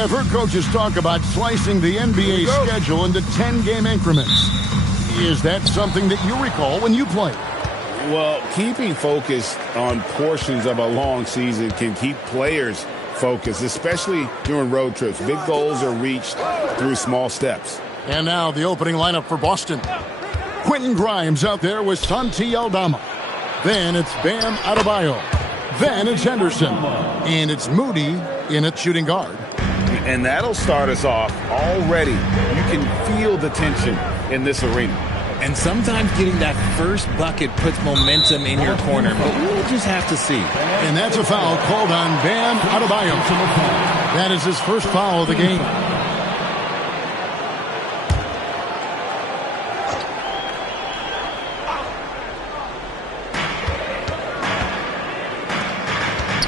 I've heard coaches talk about slicing the NBA schedule into 10-game increments. Is that something that you recall when you played? Well, keeping focused on portions of a long season can keep players focused, especially during road trips. Big goals are reached through small steps. And now the opening lineup for Boston. Quentin Grimes out there with Santi Aldama. Then it's Bam Adebayo. Then it's Henderson. And it's Moody in at shooting guard. And that'll start us off already. You can feel the tension in this arena. And sometimes getting that first bucket puts momentum in your corner, but we'll just have to see. And that's a foul called on Bam Adebayo. That is his first foul of the game.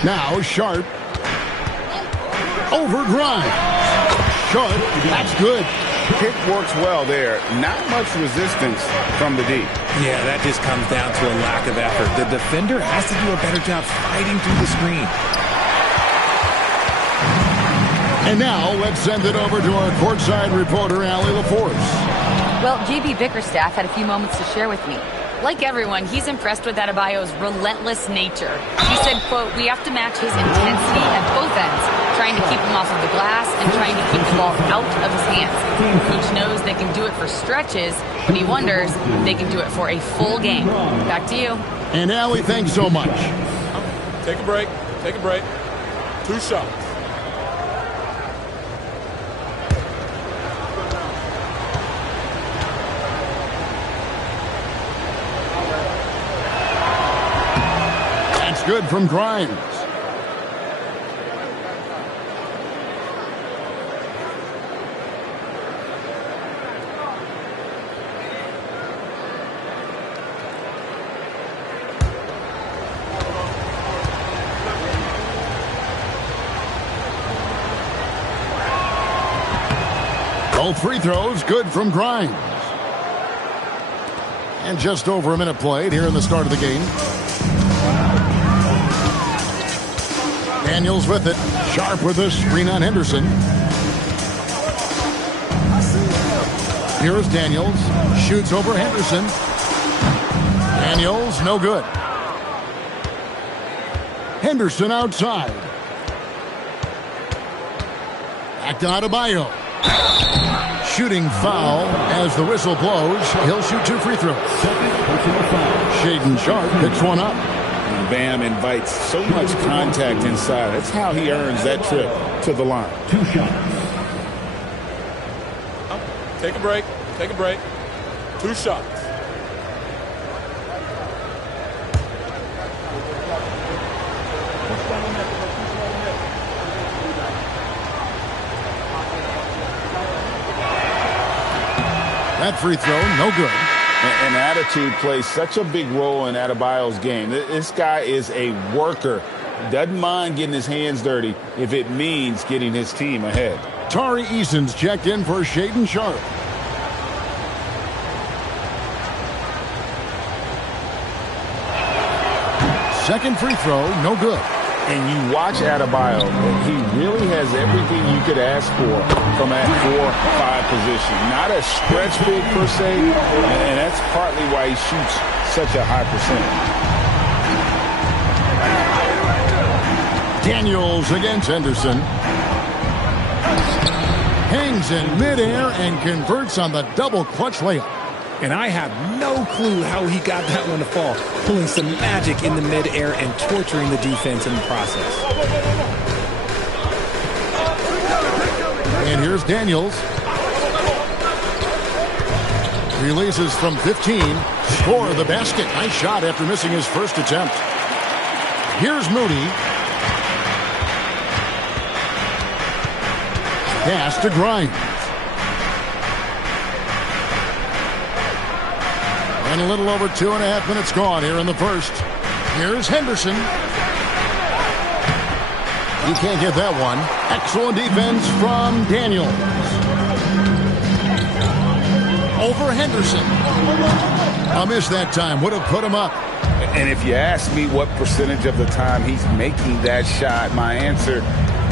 Now Sharp over Grimes. Sharp, that's good. Pick works well there. Not much resistance from the D. Yeah, that just comes down to a lack of effort. The defender has to do a better job fighting through the screen. And now let's send it over to our courtside reporter, Allie LaForce. Well, JB Bickerstaff had a few moments to share with me. Like everyone, he's impressed with Adebayo's relentless nature. He said, quote, "We have to match his intensity at both ends, trying to keep him off of the glass and trying to keep the ball out of his hands. Coach knows they can do it for stretches, but he wonders if they can do it for a full game." Back to you. And Allie, thanks so much. Take a break. Take a break. 2 shots. Good from Grimes. Both free throws good from Grimes. And just over a minute played here in the start of the game. Daniels with it. Sharp with a screen on Henderson. Here is Daniels. Shoots over Henderson. Daniels, no good. Henderson outside. Back to Adebayo. Shooting foul as the whistle blows. He'll shoot 2 free throws. Shaedon Sharp picks one up. Bam invites so much contact inside. That's how he earns that trip to the line. 2 shots. Take a break. Take a break. 2 shots. That free throw, no good. And attitude plays such a big role in Adebayo's game. This guy is a worker. Doesn't mind getting his hands dirty if it means getting his team ahead. Tari Eason's checked in for Shaedon Sharp. Second free throw, no good. And you watch Adebayo, he really has everything you could ask for from that 4-5 position. Not a stretch big per se, and that's partly why he shoots such a high percentage. Daniels against Henderson. Hangs in midair and converts on the double clutch layup. And I have no clue how he got that one to fall, pulling some magic in the midair and torturing the defense in the process. And here's Daniels. Releases from 15. Score the basket. Nice shot after missing his first attempt. Here's Moody. Pass to Grimes. And a little over 2.5 minutes gone here in the first. Here's Henderson. He can't get that one. Excellent defense from Daniels. Over Henderson. A miss that time. Would have put him up. And if you ask me what percentage of the time he's making that shot, my answer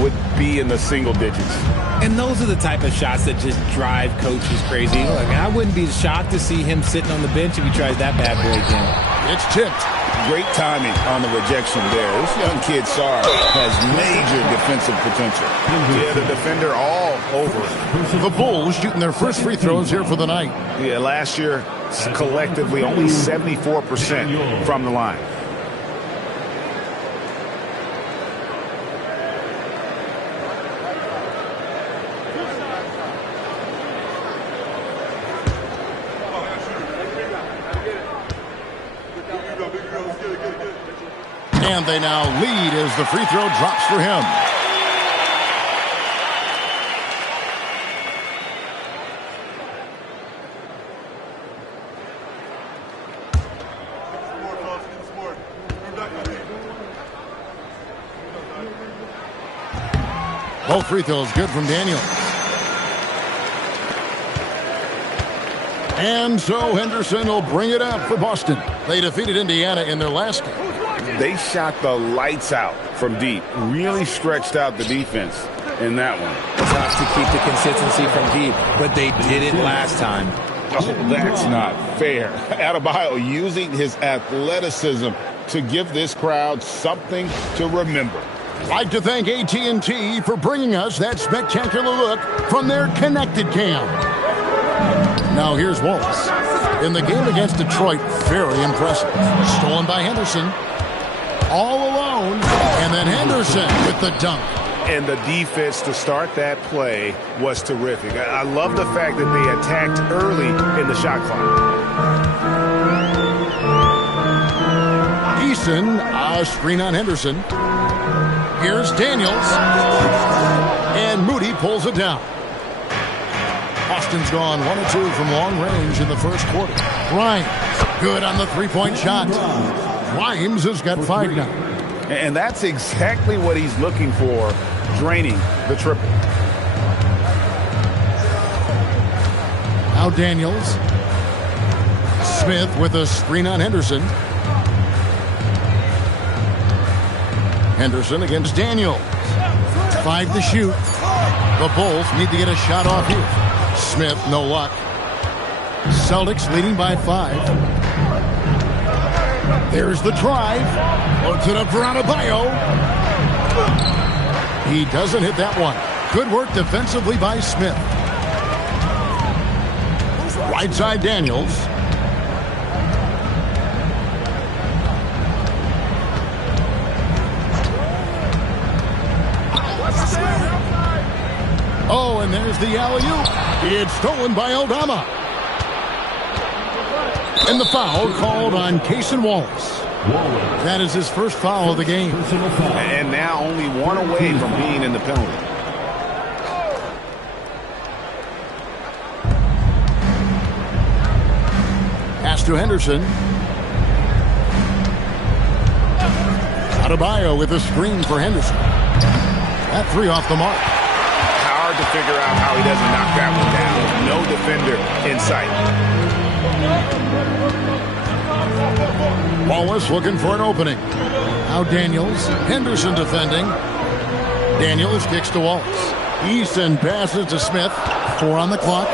would be in the single digits. And those are the type of shots that just drive coaches crazy. Look, I wouldn't be shocked to see him sitting on the bench if he tries that bad boy again. It's tipped. Great timing on the rejection there. This young kid, Sarr, has major defensive potential. Yeah, the defender all over it. The Bulls shooting their first free throws here for the night. Yeah, last year, collectively, only 74% from the line. And they now lead as the free throw drops for him. Both free throws good from Daniels. And so Henderson will bring it up for Boston. They defeated Indiana in their last game. They shot the lights out from deep. Really stretched out the defense in that one. Tough to keep the consistency from deep, but they did it last time. Oh, that's not fair. Adebayo using his athleticism to give this crowd something to remember. I'd like to thank AT&T for bringing us that spectacular look from their connected cam. Now here's Wallace. In the game against Detroit, very impressive. Stolen by Henderson. All alone. And then Henderson with the dunk. And the defense to start that play was terrific. I love the fact that they attacked early in the shot clock. Eason, a screen on Henderson. Here's Daniels. And Moody pulls it down. Boston's gone 1 of 2 from long range in the first quarter. Grimes, good on the three-point shot. Grimes has got 5 now. And that's exactly what he's looking for, draining the triple. Now Daniels. Smith with a screen on Henderson. Henderson against Daniels. 5 to shoot. The Bulls need to get a shot off here. Smith, no luck. Celtics leading by 5. There's the drive. Puts it up for Adebayo. He doesn't hit that one. Good work defensively by Smith. Right side Daniels. Oh, and there's the alley-oop. It's stolen by Aldama. And the foul called on Cason Wallace. That is his first foul of the game. And now only 1 away from being in the penalty. Pass to Henderson. Adebayo with a screen for Henderson. That 3 off the mark. Hard to figure out how he doesn't knock that one down. No defender in sight. Wallace looking for an opening. Now Daniels. Henderson defending. Daniels kicks to Wallace. Eason passes to Smith. 4 on the clock.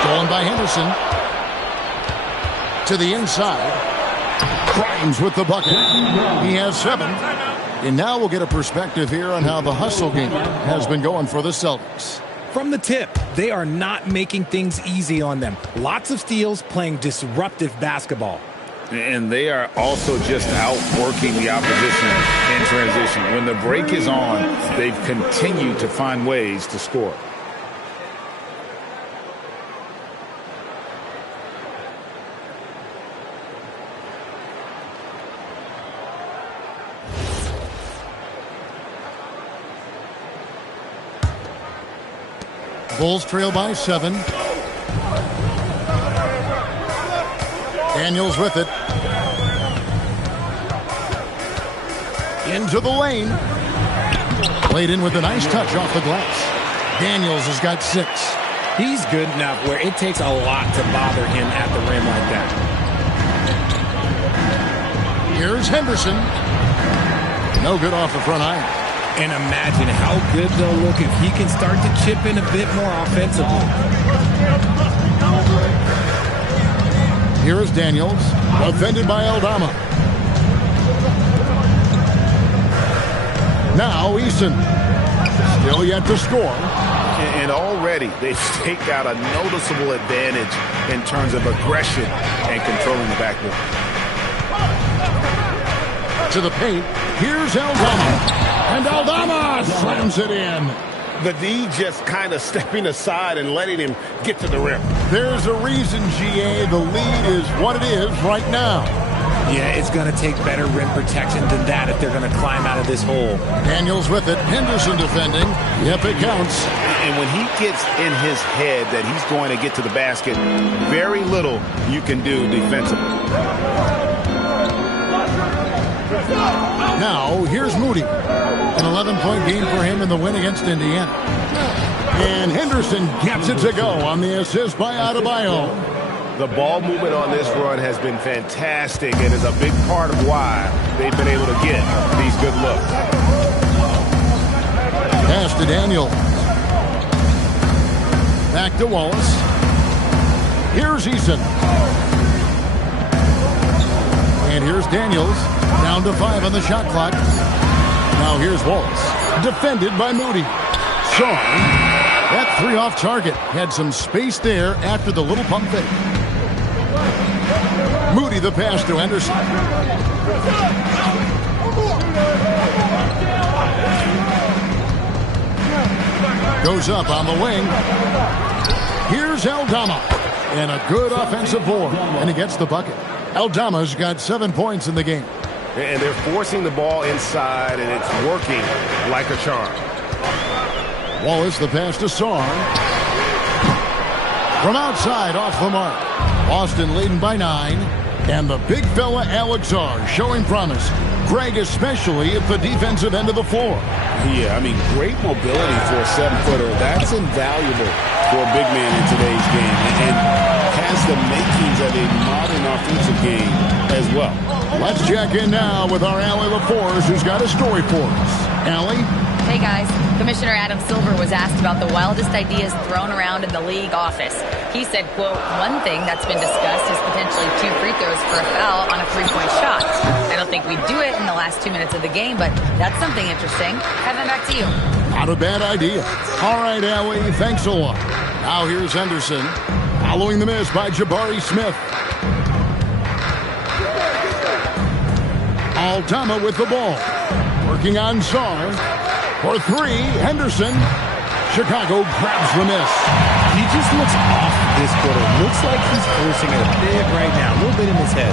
Stolen by Henderson. To the inside. Grimes with the bucket. He has 7. And now we'll get a perspective here on how the hustle game has been going for the Celtics. From the tip, they are not making things easy on them. Lots of steals, playing disruptive basketball. And they are also just outworking the opposition in transition. When the break is on, they've continued to find ways to score. Bulls trail by 7. Daniels with it. Into the lane. Played in with a nice touch off the glass. Daniels has got 6. He's good enough where it takes a lot to bother him at the rim like that. Here's Henderson. No good off the front iron. And imagine how good they'll look if he can start to chip in a bit more offensively. Here is Daniels, defended by Aldama. Now Eason, still yet to score. And already they've staked out a noticeable advantage in terms of aggression and controlling the backboard. To the paint, here's Aldama. And Aldama slams it in. The D just kind of stepping aside and letting him get to the rim. There's a reason, GA, the lead is what it is right now. Yeah, it's going to take better rim protection than that if they're going to climb out of this hole. Daniels with it. Henderson defending. Yep, it counts. And when he gets in his head that he's going to get to the basket, very little you can do defensively. Now, here's Moody. An 11-point game for him in the win against Indiana. And Henderson gets it to go on the assist by Adebayo. The ball movement on this run has been fantastic and is a big part of why they've been able to get these good looks. Pass to Daniel. Back to Wallace. Here's Eason. And here's Daniels. Down to 5 on the shot clock. Now here's Wallace. Defended by Moody. Shaw. That 3 off target. Had some space there after the little pump fake. Moody the pass to Henderson. Goes up on the wing. Here's Aldama. And a good offensive board. And he gets the bucket. Aldama's got 7 points in the game. And they're forcing the ball inside, and it's working like a charm. Wallace the pass to Sarr. From outside, off the mark. Boston leading by 9. And the big fella Alex Sarr showing promise. Greg especially at the defensive end of the floor. Yeah, I mean, great mobility for a 7-footer. That's invaluable for a big man in today's game. And has the makings of a modern offensive game as well. Let's check in now with our Allie LaForce, who's got a story for us. Allie? Hey, guys. Commissioner Adam Silver was asked about the wildest ideas thrown around in the league office. He said, quote, one thing that's been discussed is potentially 2 free throws for a foul on a 3-point shot. I don't think we'd do it in the last 2 minutes of the game, but that's something interesting. Kevin, back to you. Not a bad idea. All right, Allie, thanks a lot. Now here's Henderson. Following the miss by Jabari Smith. Aldama with the ball. Working on Sarr. For 3, Henderson. Chicago grabs the miss. He just looks off this quarter. Looks like he's forcing it a bit right now. A little bit in his head.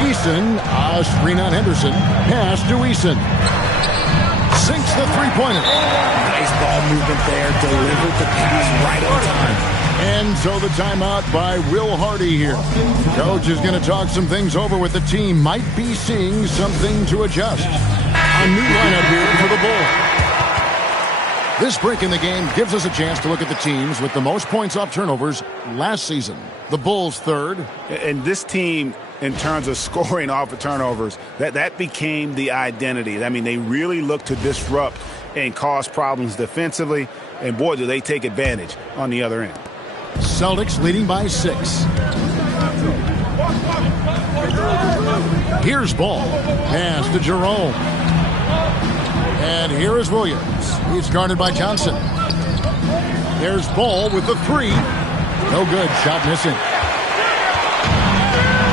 Eason, a screen on Henderson. Pass to Eason. Sinks the 3-pointer. Nice ball movement there. Delivered the pass right on time. And so the timeout by Will Hardy here. Coach is going to talk some things over with the team. Might be seeing something to adjust. A new lineup here for the Bulls. This break in the game gives us a chance to look at the teams with the most points off turnovers last season. The Bulls 3rd. And this team, in terms of scoring off of turnovers, that became the identity. I mean, they really look to disrupt and cause problems defensively. And boy, do they take advantage on the other end. Celtics leading by 6. Here's Ball. Pass to Jerome. And here is Williams. He's guarded by Johnson. There's Ball with the 3. No good. Shot missing.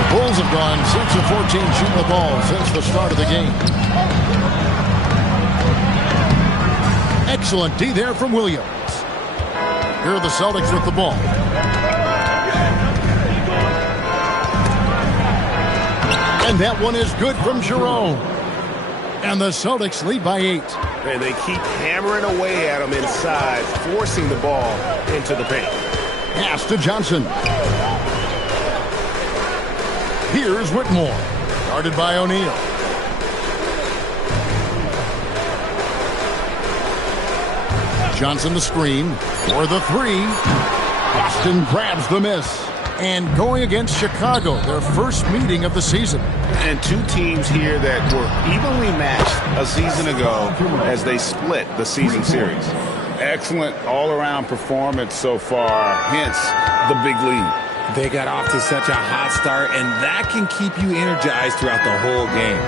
The Bulls have gone 6 of 14 shooting the ball since the start of the game. Excellent D there from Williams. Here are the Celtics with the ball. And that one is good from Jerome. And the Celtics lead by 8. And they keep hammering away at them inside, forcing the ball into the paint. Pass to Johnson. Here's Whitmore. Guarded by O'Neal. Johnson the screen for the 3. Boston grabs the miss. And going against Chicago, their first meeting of the season. And two teams here that were evenly matched a season ago as they split the season series. Excellent all-around performance so far, hence the big lead. They got off to such a hot start, and that can keep you energized throughout the whole game.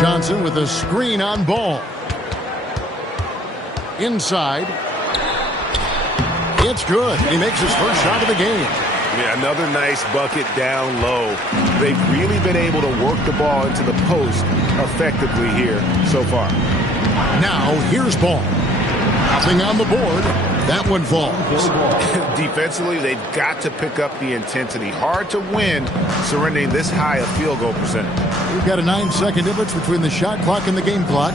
Johnson with a screen on ball. Inside. It's good. He makes his first shot of the game. Yeah, another nice bucket down low. They've really been able to work the ball into the post effectively here so far. Now, here's ball. Nothing on the board. That one falls. Defensively, they've got to pick up the intensity. Hard to win surrendering this high a field goal percentage. We've got a 9-second difference between the shot clock and the game clock.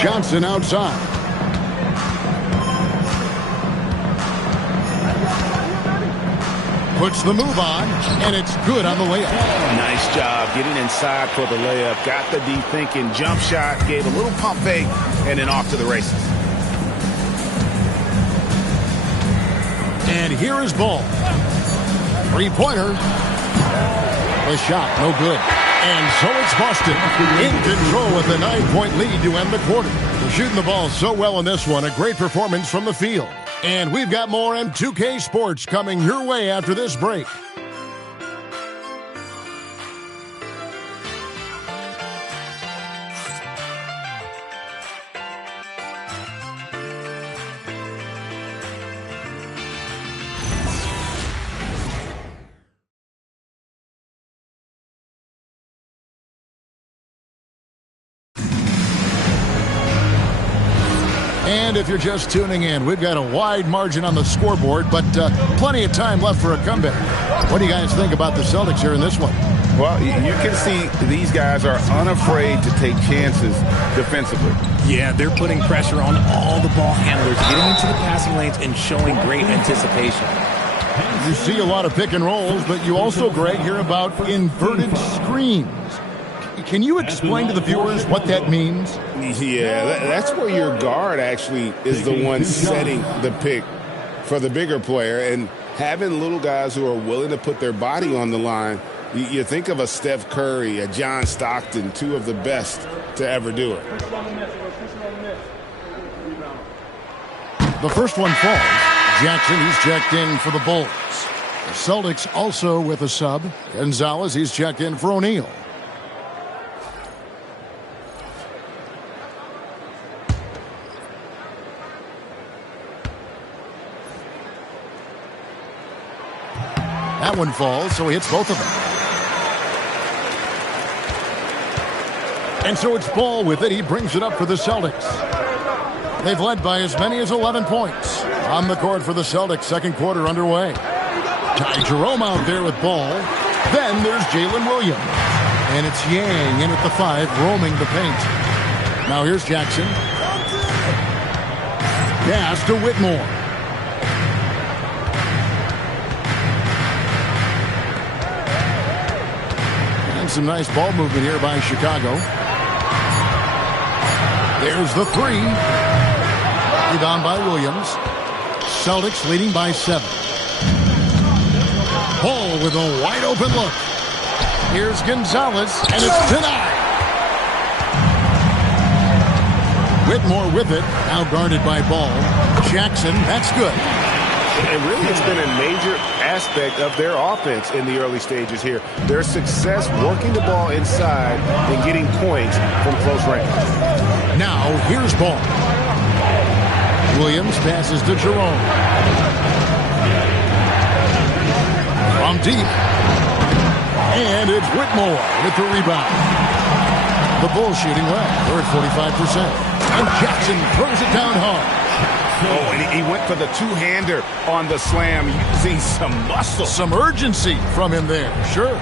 Johnson outside. Puts the move on, and it's good on the layup. Nice job getting inside for the layup. Got the deep thinking jump shot, gave a little pump fake, and then off to the races. And here is ball. Three-pointer. The shot, no good. And so it's Boston in control with a 9-point lead to end the quarter. They're shooting the ball so well in this one. A great performance from the field. And we've got more M2K Sports coming your way after this break. And if you're just tuning in, we've got a wide margin on the scoreboard, but plenty of time left for a comeback. What do you guys think about the Celtics here in this one? Well, you can see these guys are unafraid to take chances defensively. Yeah, they're putting pressure on all the ball handlers, getting into the passing lanes and showing great anticipation. You see a lot of pick and rolls, but you also, Greg, hear about inverted screens. Can you explain to the viewers what that means? Yeah, that's where your guard actually is the one setting the pick for the bigger player. And having little guys who are willing to put their body on the line, you think of a Steph Curry, a John Stockton, two of the best to ever do it. The first one falls. Jackson, he's checked in for the Bulls. The Celtics also with a sub. Gonzalez, he's checked in for O'Neal. That one falls, so he hits both of them. And so it's Ball with it. He brings it up for the Celtics. They've led by as many as 11 points. On the court for the Celtics, second quarter underway. Ty Jerome out there with Ball. Then there's Jalen Williams. And it's Yang in at the 5, roaming the paint. Now here's Jackson. Pass to Whitmore. Some nice ball movement here by Chicago. There's the 3. Rebound by Williams. Celtics leading by 7. Ball with a wide open look. Here's Gonzalez, and it's denied. Whitmore with it, now guarded by Ball. Jackson, that's good. And really, it's been a major aspect of their offense in the early stages here. Their success working the ball inside and getting points from close range. Now, here's Ball. Williams passes to Jerome. From deep. And it's Whitmore with the rebound. The Bulls shooting well. They're at 45%. And Jackson throws it down hard. Oh, and he went for the two-hander on the slam, using some muscle. Some urgency from him there, sure.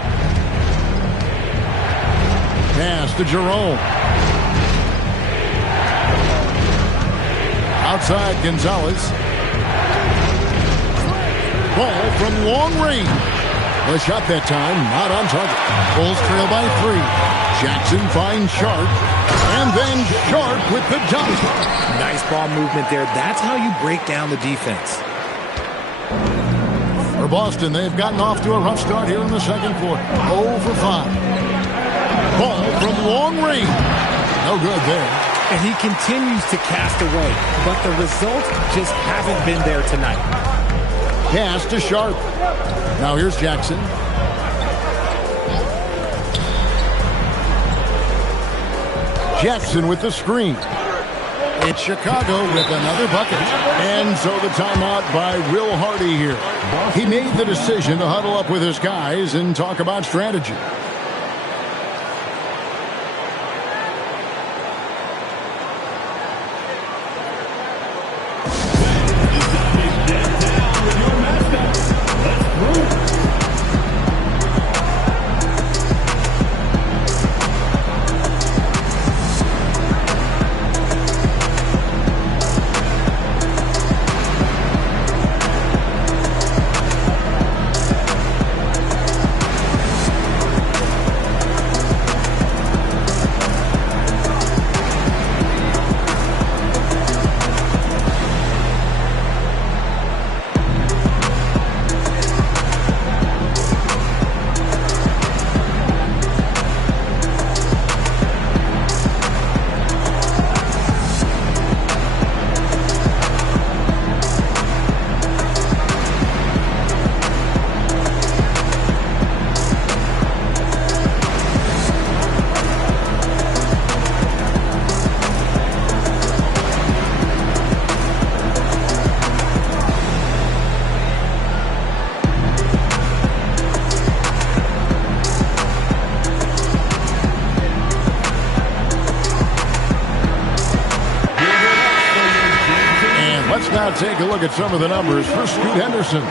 Pass to Jerome. Outside Gonzalez. Ball from long range. The shot that time, not on target. Bulls trail by 3. Jackson finds Sharp. And then Sharp with the dunk. Nice ball movement there. That's how you break down the defense. For Boston, they've gotten off to a rough start here in the second quarter. 0 for 5. Ball from long range. No good there. And he continues to cast away, but the results just haven't been there tonight. Pass to Sharp. Now here's Jackson. Jackson with the screen. It's Chicago with another bucket. And so the timeout by Will Hardy here. He made the decision to huddle up with his guys and talk about strategy. Now take a look at some of the numbers for Scoot Henderson.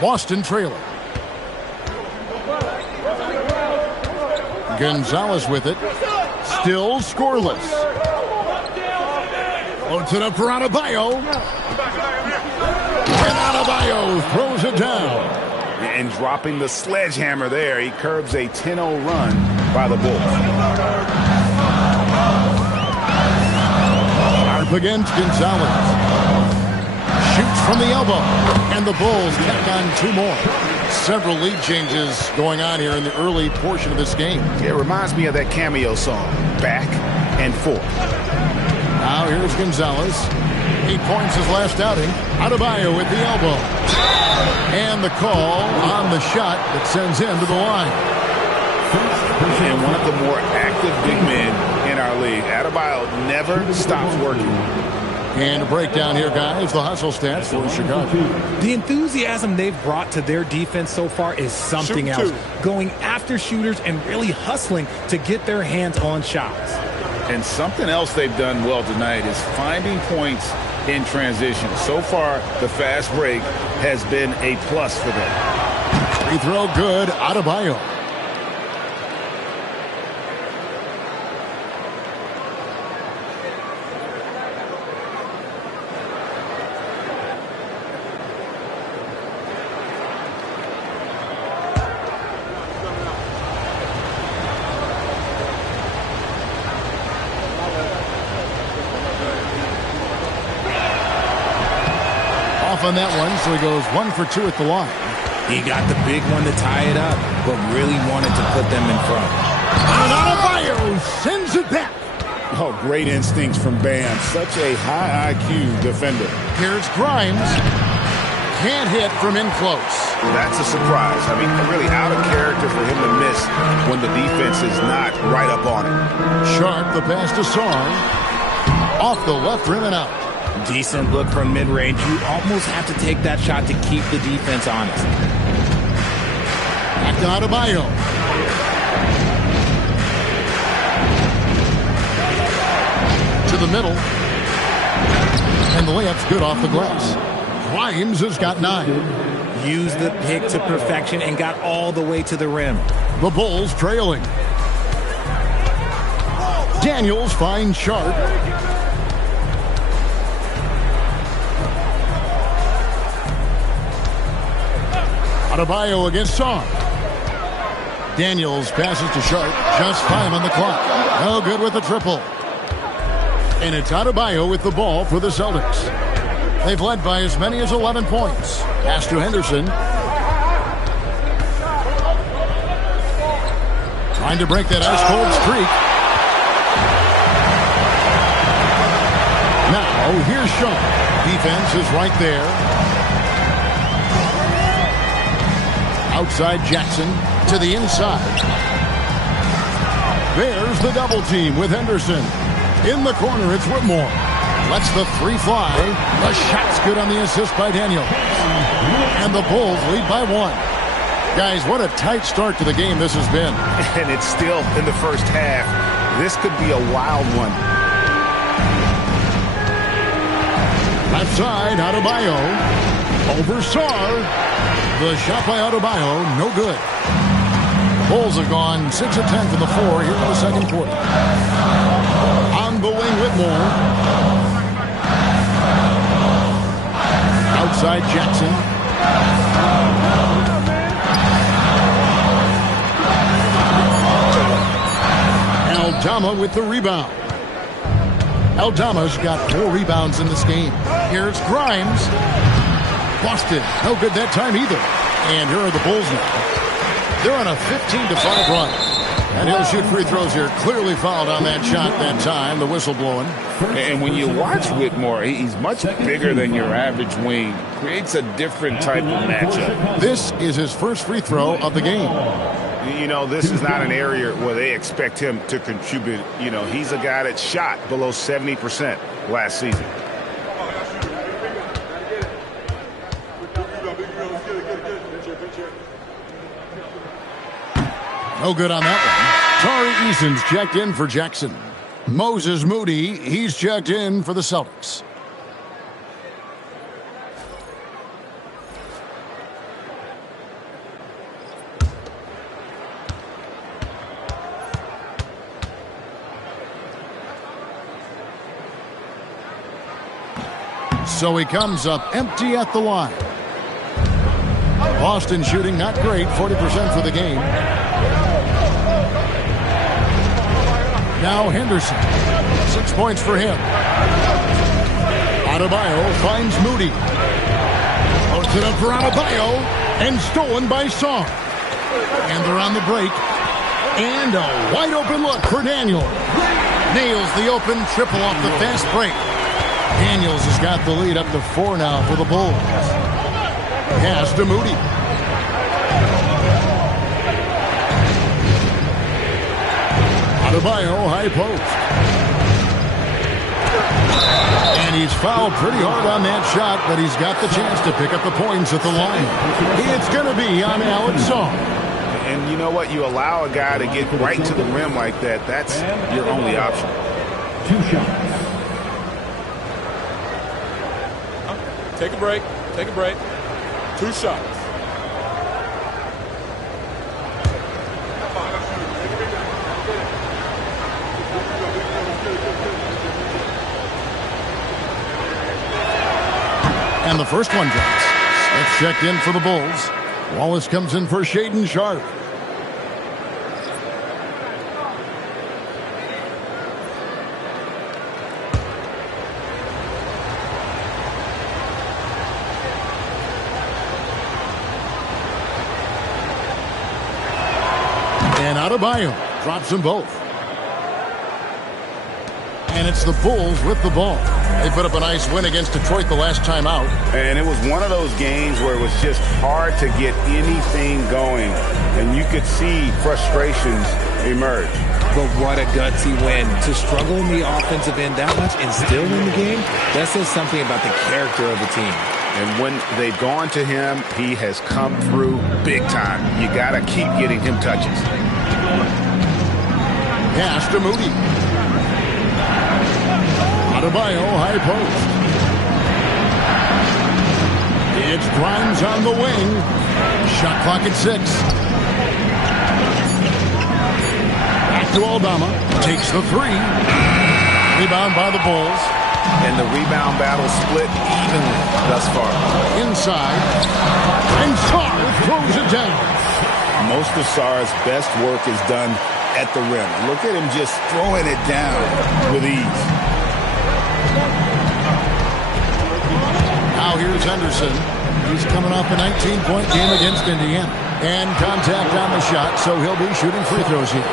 Boston trailing. Gonzalez with it. Still scoreless. Floats it up for Adebayo. And Adebayo throws it down. And dropping the sledgehammer there, he curbs a 10-0 run by the Bulls. Sharp against Gonzalez. Shoots from the elbow. And the Bulls tack on 2 more. Several lead changes going on here in the early portion of this game. It reminds me of that cameo song, Back and Forth. Now here's Gonzalez. 8 points his last outing. Adebayo with the elbow. And the call on the shot that sends him to the line. And one of the more active big men in our league. Adebayo never stops working. And a breakdown here, guys. The hustle stats for Chicago. The enthusiasm they've brought to their defense so far is something else. Going after shooters and really hustling to get their hands on shots. And something else they've done well tonight is finding points in transition. So far, the fast break has been a plus for them. Free throw good. Adebayo. On that one, so he goes 1 for 2 at the line. He got the big one to tie it up, but really wanted to put them in front. And Adebayo sends it back. Oh, great instincts from Bam. Such a high IQ defender. Here's Grimes. Can't hit from in close. That's a surprise. I mean, really out of character for him to miss when the defense is not right up on him. Sharp, the pass to Song. Off the left rim and out. Decent look from mid-range. You almost have to take that shot to keep the defense honest. Back to Adebayo. To the middle. And the layup's good off the glass. Grimes has got 9. Used the pick to perfection and got all the way to the rim. The Bulls trailing. Daniels finds Sharp. Adebayo against Song. Daniels passes to Sharp. Just 5 on the clock. No good with the triple. And it's Adebayo with the ball for the Celtics. They've led by as many as 11 points. Pass to Henderson. Trying to break that ice-cold streak. Now, here's Shaw. Defense is right there. Outside Jackson to the inside. There's the double team with Henderson. In the corner, it's Whitmore. Lets the 3 fly. The shot's good on the assist by Daniel. And the Bulls lead by 1. Guys, what a tight start to the game this has been. And it's still in the first half. This could be a wild one. Left side, Adebayo. Over Sarr. The shot by Adebayo, no good. Bulls have gone 6 of 10 from the floor here in the second quarter. On the wing, Whitmore. Outside Jackson. Aldama with the rebound. Aldama's got 4 rebounds in this game. Here's Grimes. Boston, no good that time either. And here are the Bulls now. They're on a 15-5 run. And he'll shoot free throws here. Clearly fouled on that shot that time. The whistle blowing. And when you watch Whitmore, he's much bigger than your average wing. Creates a different type of matchup. This is his first free throw of the game. You know, this is not an area where they expect him to contribute. You know, he's a guy that shot below 70% last season. No good on that one. Tari Eason's checked in for Jackson. Moses Moody, he's checked in for the Celtics. So he comes up empty at the line. Boston shooting not great, 40% for the game. Now Henderson, 6 points for him. Adebayo finds Moody. Puts it up for Adebayo, and stolen by Song. And they're on the break. And a wide open look for Daniel. Nails the open triple off the fast break. Daniels has got the lead up to 4 now for the Bulls. Pass to Moody. Adebayo, high post. And he's fouled pretty hard on that shot, but he's got the chance to pick up the points at the line. It's going to be on Alex Song. And you know what? You allow a guy to get right to the rim like that. That's your only option. 2 shots. Take a break. Take a break. 2 shots. And the first one drops. Smith checked in for the Bulls. Wallace comes in for Shaedon Sharp. And Adebayo drops them both. And it's the Bulls with the ball. They put up a nice win against Detroit the last time out. And it was one of those games where it was just hard to get anything going. And you could see frustrations emerge. But what a gutsy win. To struggle in the offensive end that much and still win the game, that says something about the character of the team. And when they've gone to him, he has come through big time. You got to keep getting him touches. Pass to Moody. Adebayo, high post. It's Grimes on the wing. Shot clock at 6. Back to Aldama. Takes the 3. Rebound by the Bulls. and the rebound battle split evenly thus far. Inside, and Sarr throws it down. Most of Sarr's best work is done at the rim. Look at him just throwing it down with ease. Now here's Henderson. He's coming off a 19-point game against Indiana. And contact on the shot, so he'll be shooting free throws here.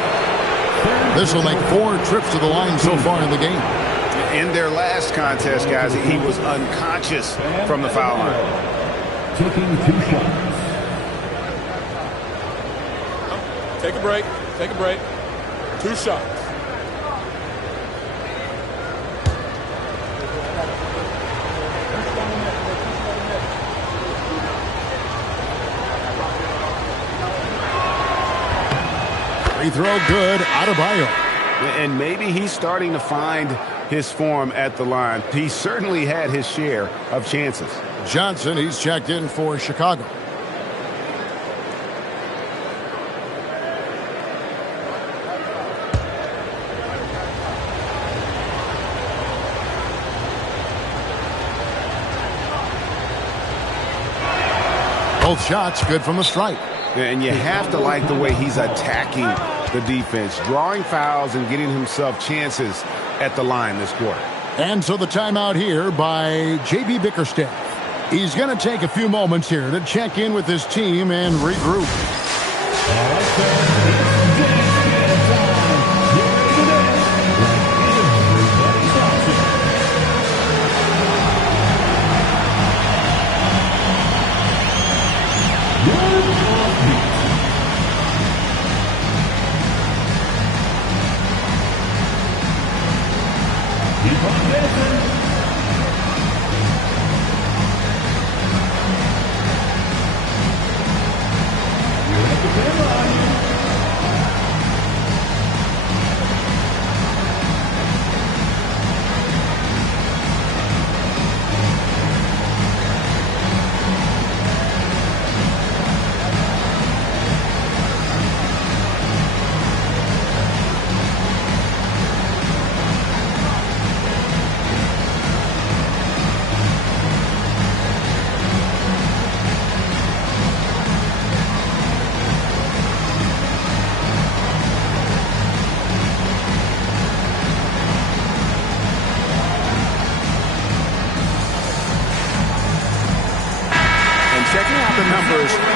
This will make 4 trips to the line so far in the game. In their last contest, guys, he was unconscious from the foul line. Taking 2 shots. Take a break. Take a break. 2 shots. Free throw good, Adebayo. And maybe he's starting to find his form at the line. He certainly had his share of chances. Johnson, he's checked in for Chicago. Both shots good from the stripe. And you have to like the way he's attacking the defense, drawing fouls and getting himself chances at the line this quarter. And so the timeout here by J.B. Bickerstaff. He's going to take a few moments here to check in with his team and regroup.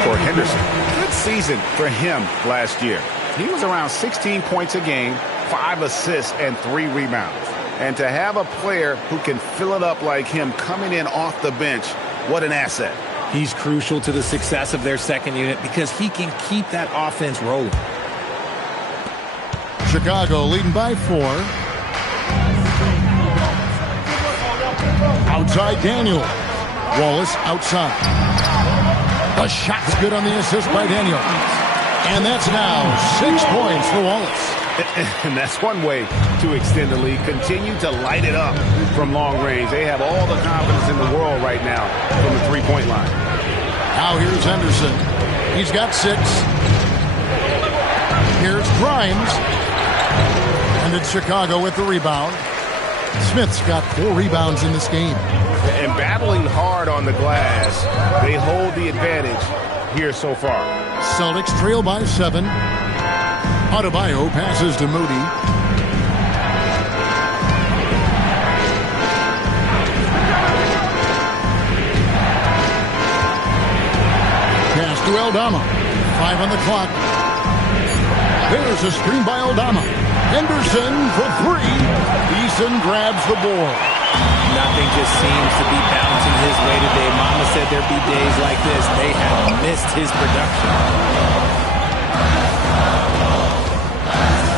For Henderson, good season for him last year. He was around 16 points a game, 5 assists, and 3 rebounds. And to have a player who can fill it up like him coming in off the bench, what an asset. He's crucial to the success of their second unit because he can keep that offense rolling. Chicago leading by 4. Outside Daniel. Wallace outside. The shot's good on the assist by Daniel. And that's now 6 points for Wallace. And that's one way to extend the lead. Continue to light it up from long range. They have all the confidence in the world right now from the three-point line. Now here's Henderson. He's got 6. Here's Grimes. And it's Chicago with the rebound. Smith's got 4 rebounds in this game. And battling hard on the glass, they hold the advantage here so far. Celtics trail by 7. Adebayo passes to Moody. Pass to Aldama. 5 on the clock. There's a screen by Aldama. Henderson for 3. Eason grabs the board. Nothing just seems to be bouncing his way today. Mama said there'd be days like this. They have missed his production.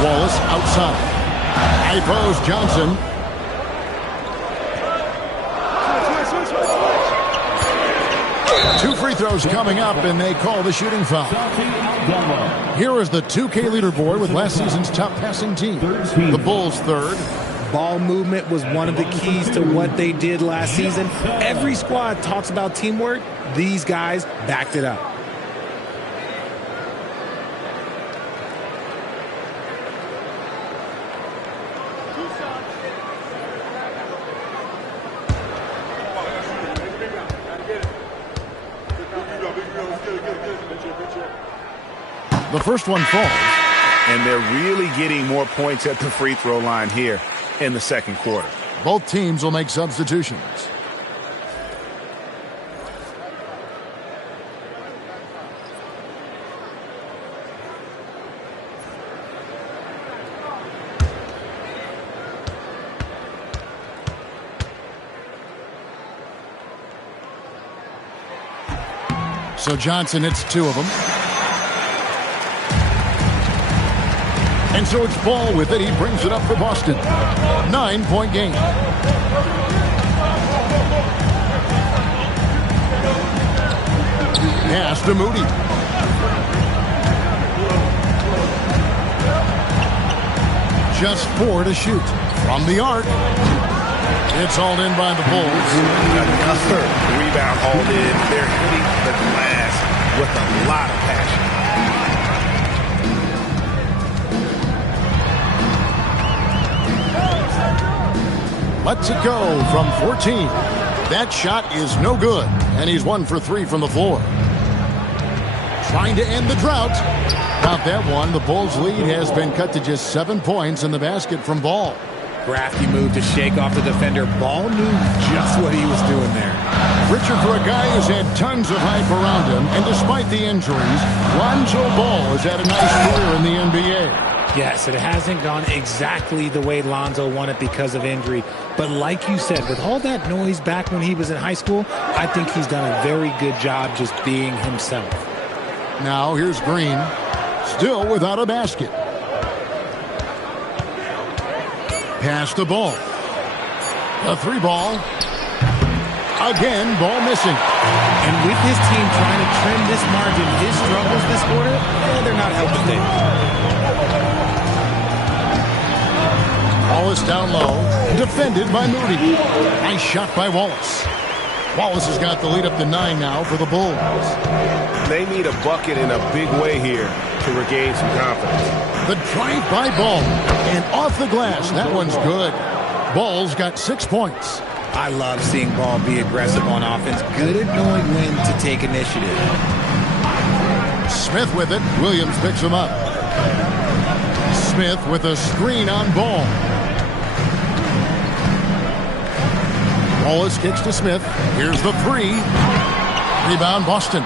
Wallace outside. High post Johnson. Two free throws coming up, and they call the shooting foul. Here is the 2K leaderboard with last season's top passing team. The Bulls third. Ball movement was one of the keys to what they did last season. Every squad talks about teamwork. These guys backed it up. The first one falls. And they're really getting more points at the free throw line here in the second quarter. Both teams will make substitutions. So Johnson hits two of them. And so it's Ball with it. He brings it up for Boston. 9-point game. Pass to Moody. Just 4 to shoot. From the arc. It's hauled in by the Bulls. Another rebound hauled in. They're hitting the glass with a lot of passion. Lets it go from 14. That shot is no good, and he's 1 for 3 from the floor. Trying to end the drought. Not that one. The Bulls' lead has been cut to just 7 points in the basket from Ball. Crafty move to shake off the defender. Ball knew just what he was doing there. Richard, for a guy who's had tons of hype around him, and despite the injuries, Lonzo Ball has had a nice career in the NBA. Yes, it hasn't gone exactly the way Lonzo wanted because of injury. But like you said, with all that noise back when he was in high school, I think he's done a very good job just being himself. Now here's Green, still without a basket. Pass the Ball. A 3-ball. Again, Ball missing. And with his team trying to trim this margin, his struggles this quarter, they're not helping things. Wallace down low, defended by Moody. Nice shot by Wallace. Wallace has got the lead up to 9 now for the Bulls. They need a bucket in a big way here to regain some confidence. The drive by Ball, and off the glass. That one's good. Ball's got 6 points. I love seeing Ball be aggressive on offense. Good at knowing when to take initiative. Smith with it. Williams picks him up. Smith with a screen on Ball. Wallace kicks to Smith. Here's the 3. Rebound Boston.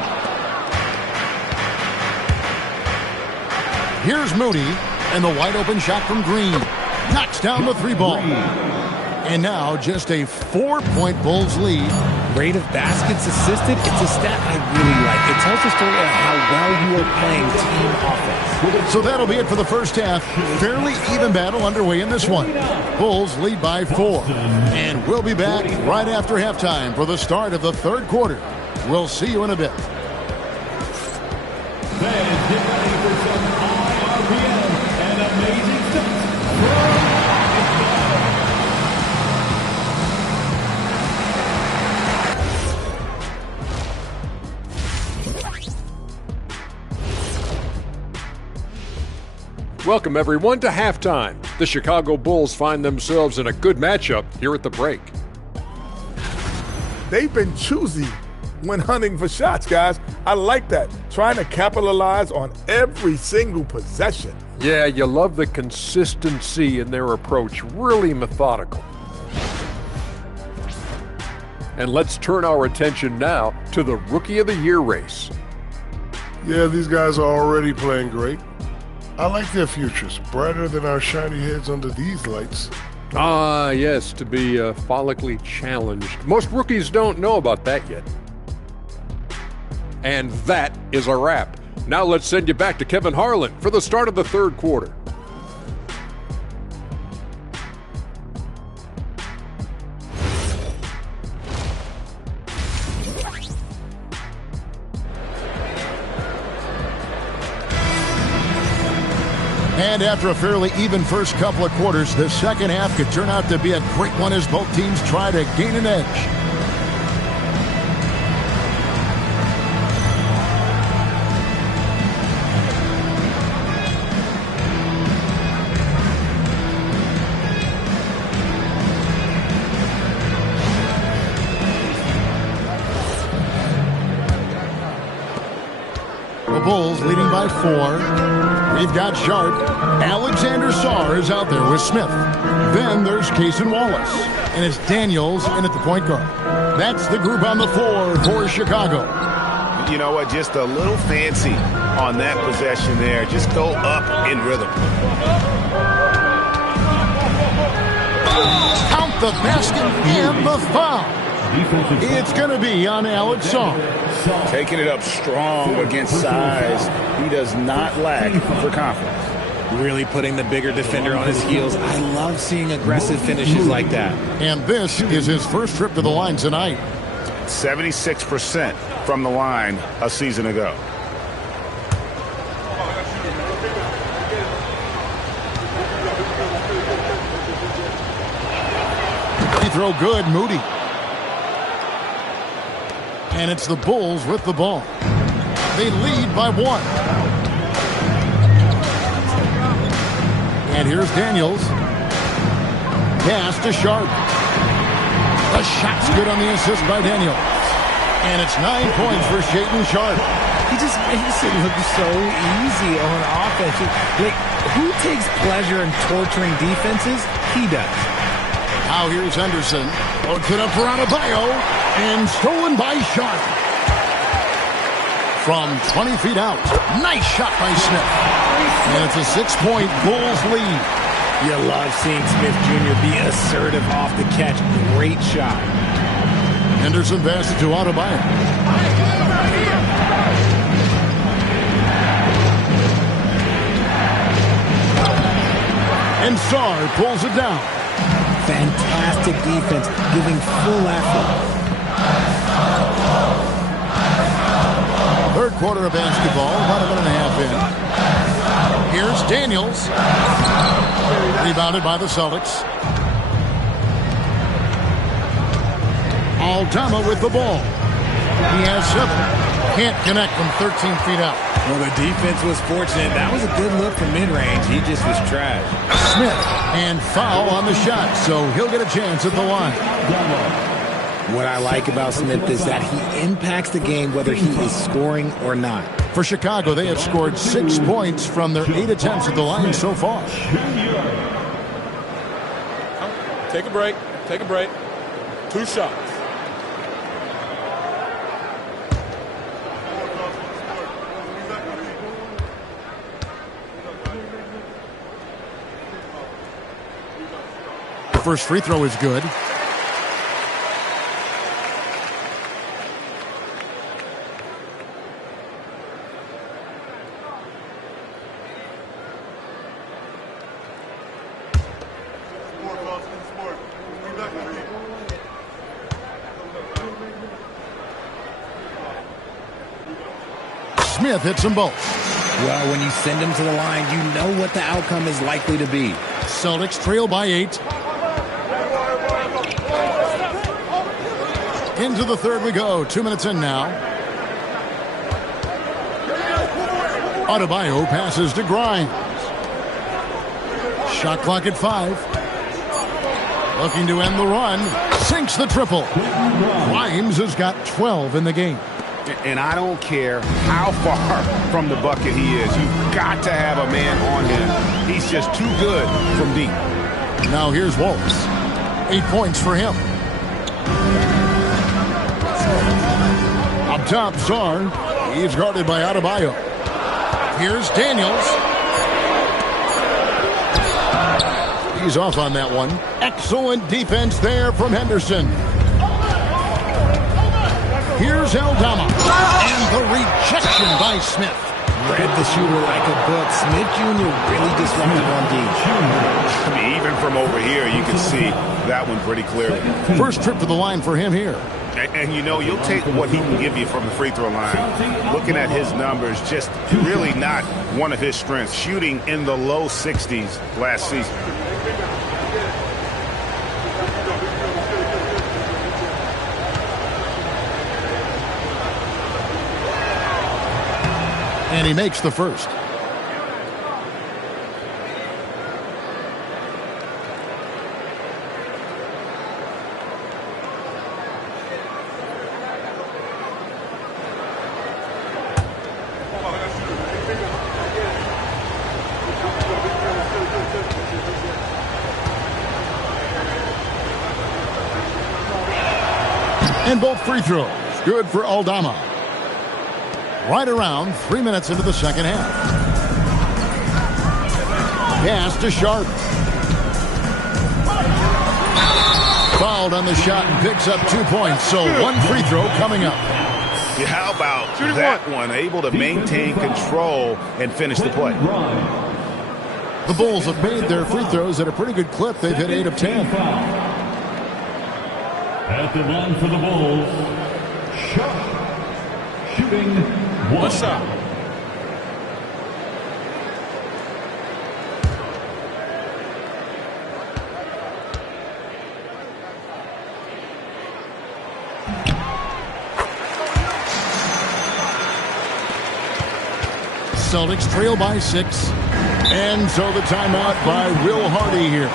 Here's Moody, and the wide open shot from Green. Knocks down the 3-ball. And now just a 4-point Bulls lead. Rate of baskets assisted, it's a stat I really like. It tells the story of how well you are playing team offense. So that'll be it for the first half. Fairly even battle underway in this one. Bulls lead by 4. And we'll be back right after halftime for the start of the third quarter. We'll see you in a bit. Fans, get ready for some high RPM and amazing stunts. Welcome, everyone, to halftime. The Chicago Bulls find themselves in a good matchup here at the break. They've been choosy when hunting for shots, guys. I like that. Trying to capitalize on every single possession. Yeah, you love the consistency in their approach. Really methodical. And let's turn our attention now to the Rookie of the Year race. Yeah, these guys are already playing great. I like their futures, brighter than our shiny heads under these lights. Ah, yes, to be follically challenged. Most rookies don't know about that yet. And that is a wrap. Now let's send you back to Kevin Harlan for the start of the third quarter. And after a fairly even first couple of quarters, the second half could turn out to be a great one as both teams try to gain an edge. The Bulls leading by 4. We've got Sharp. Alexander Sarr is out there with Smith. Then there's Cason Wallace. And it's Daniels in at the point guard. That's the group on the floor for Chicago. You know what? Just a little fancy on that possession there. Just go up in rhythm. Count the basket and the foul. It's going to be on Alex Sarr. Taking it up strong against size. He does not lack for confidence. Really putting the bigger defender on his heels. I love seeing aggressive finishes like that. And this is his first trip to the line tonight. 76% from the line a season ago. Free throw good, Moody. And it's the Bulls with the ball. They lead by 1. And here's Daniels. Pass to Sharp. The shot's good on the assist by Daniels. And it's 9 points for Shaedon Sharp. He just makes it look so easy on offense. Like, who takes pleasure in torturing defenses? He does. Now here's Henderson. Puts it up for Adebayo. And stolen by Sharp. From 20 feet out. Nice shot by Smith. And it's a 6-point Bulls lead. You love seeing Smith Jr. be assertive off the catch. Great shot. Henderson passes to Adebayo. And Sarr pulls it down. Fantastic defense, giving full effort. Third quarter of basketball, about a minute and a half in. Here's Daniels. Rebounded by the Celtics. Aldama with the ball. He has 7. Can't connect from 13 feet out. Well, the defense was fortunate. That was a good look from mid-range. He just was trash. Smith, and foul on the shot, so he'll get a chance at the line. What I like about Smith is that he impacts the game whether he is scoring or not. For Chicago, they have scored 6 points from their 8 attempts at the line so far. Take a break. Take a break. 2 shots. The first free throw is good. Smith hits them both. Well, when you send them to the line, you know what the outcome is likely to be. Celtics trail by 8. Into the third we go. 2 minutes in now. Adebayo passes to Grimes. Shot clock at 5. Looking to end the run. Sinks the triple. Grimes has got 12 in the game. And I don't care how far from the bucket he is. You've got to have a man on him. He's just too good from deep. Now here's Wallace. 8 points for him. Up top, Sarr. He's guarded by Adebayo. Here's Daniels. He's off on that one. Excellent defense there from Henderson. Here's Aldama. And the rejection by Smith. Read the shooter like a book. Smith Jr. really disrupted on D. I mean, even from over here, you can see that one pretty clearly. First trip to the line for him here. And you know, you'll take what he can give you from the free throw line. Looking at his numbers, just really not one of his strengths. Shooting in the low 60s last season. And he makes the first. And both free throws good for Aldama. Right around 3 minutes into the second half. Pass to Sharp. Fouled on the shot and picks up 2 points. So one free throw coming up. Yeah, how about that one? Able to maintain control and finish the play. The Bulls have made their free throws at a pretty good clip. They've hit 8 of 10. At the line for the Bulls, shooting one shot. Celtics trail by 6. And so the timeout by Will Hardy here.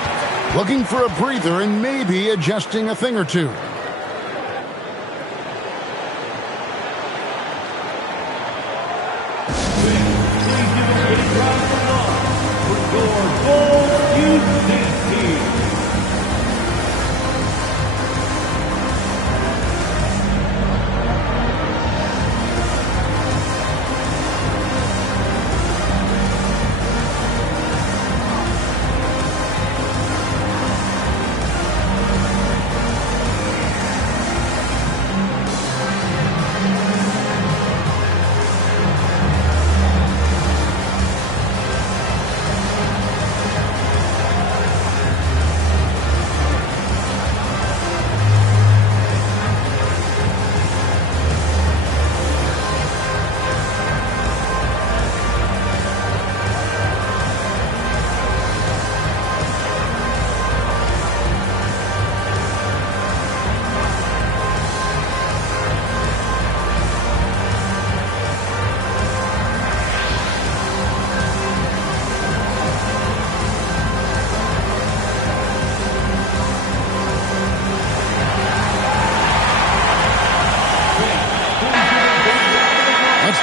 Looking for a breather and maybe adjusting a thing or two.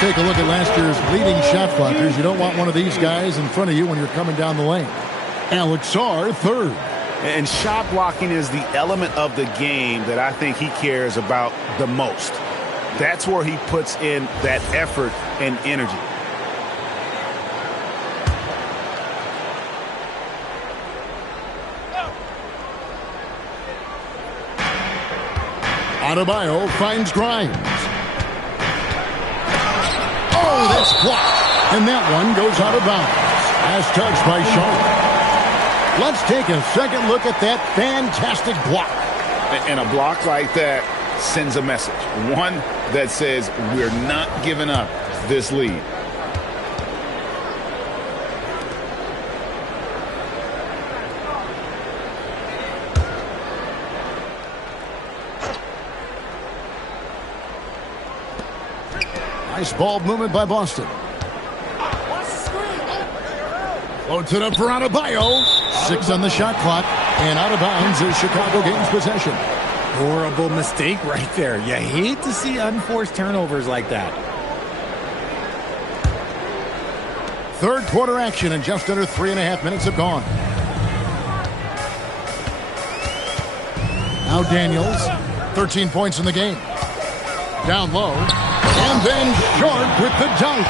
Take a look at last year's leading shot blockers. You don't want one of these guys in front of you when you're coming down the lane. Alex Sarr, third. And shot blocking is the element of the game that I think he cares about the most. That's where he puts in that effort and energy. Adebayo finds Grimes. Oh, that's blocked. And that one goes out of bounds. As touched by Sharp. Let's take a second look at that fantastic block. And a block like that sends a message. One that says we're not giving up this lead. Nice ball movement by Boston. Floats it up for Adebayo. 6 on the shot clock. And out of bounds is Chicago gains possession. Horrible mistake right there. You hate to see unforced turnovers like that. Third quarter action and just under 3.5 minutes have gone. Now Daniels, 13 points in the game. Down low. And then Sharp with the dunk.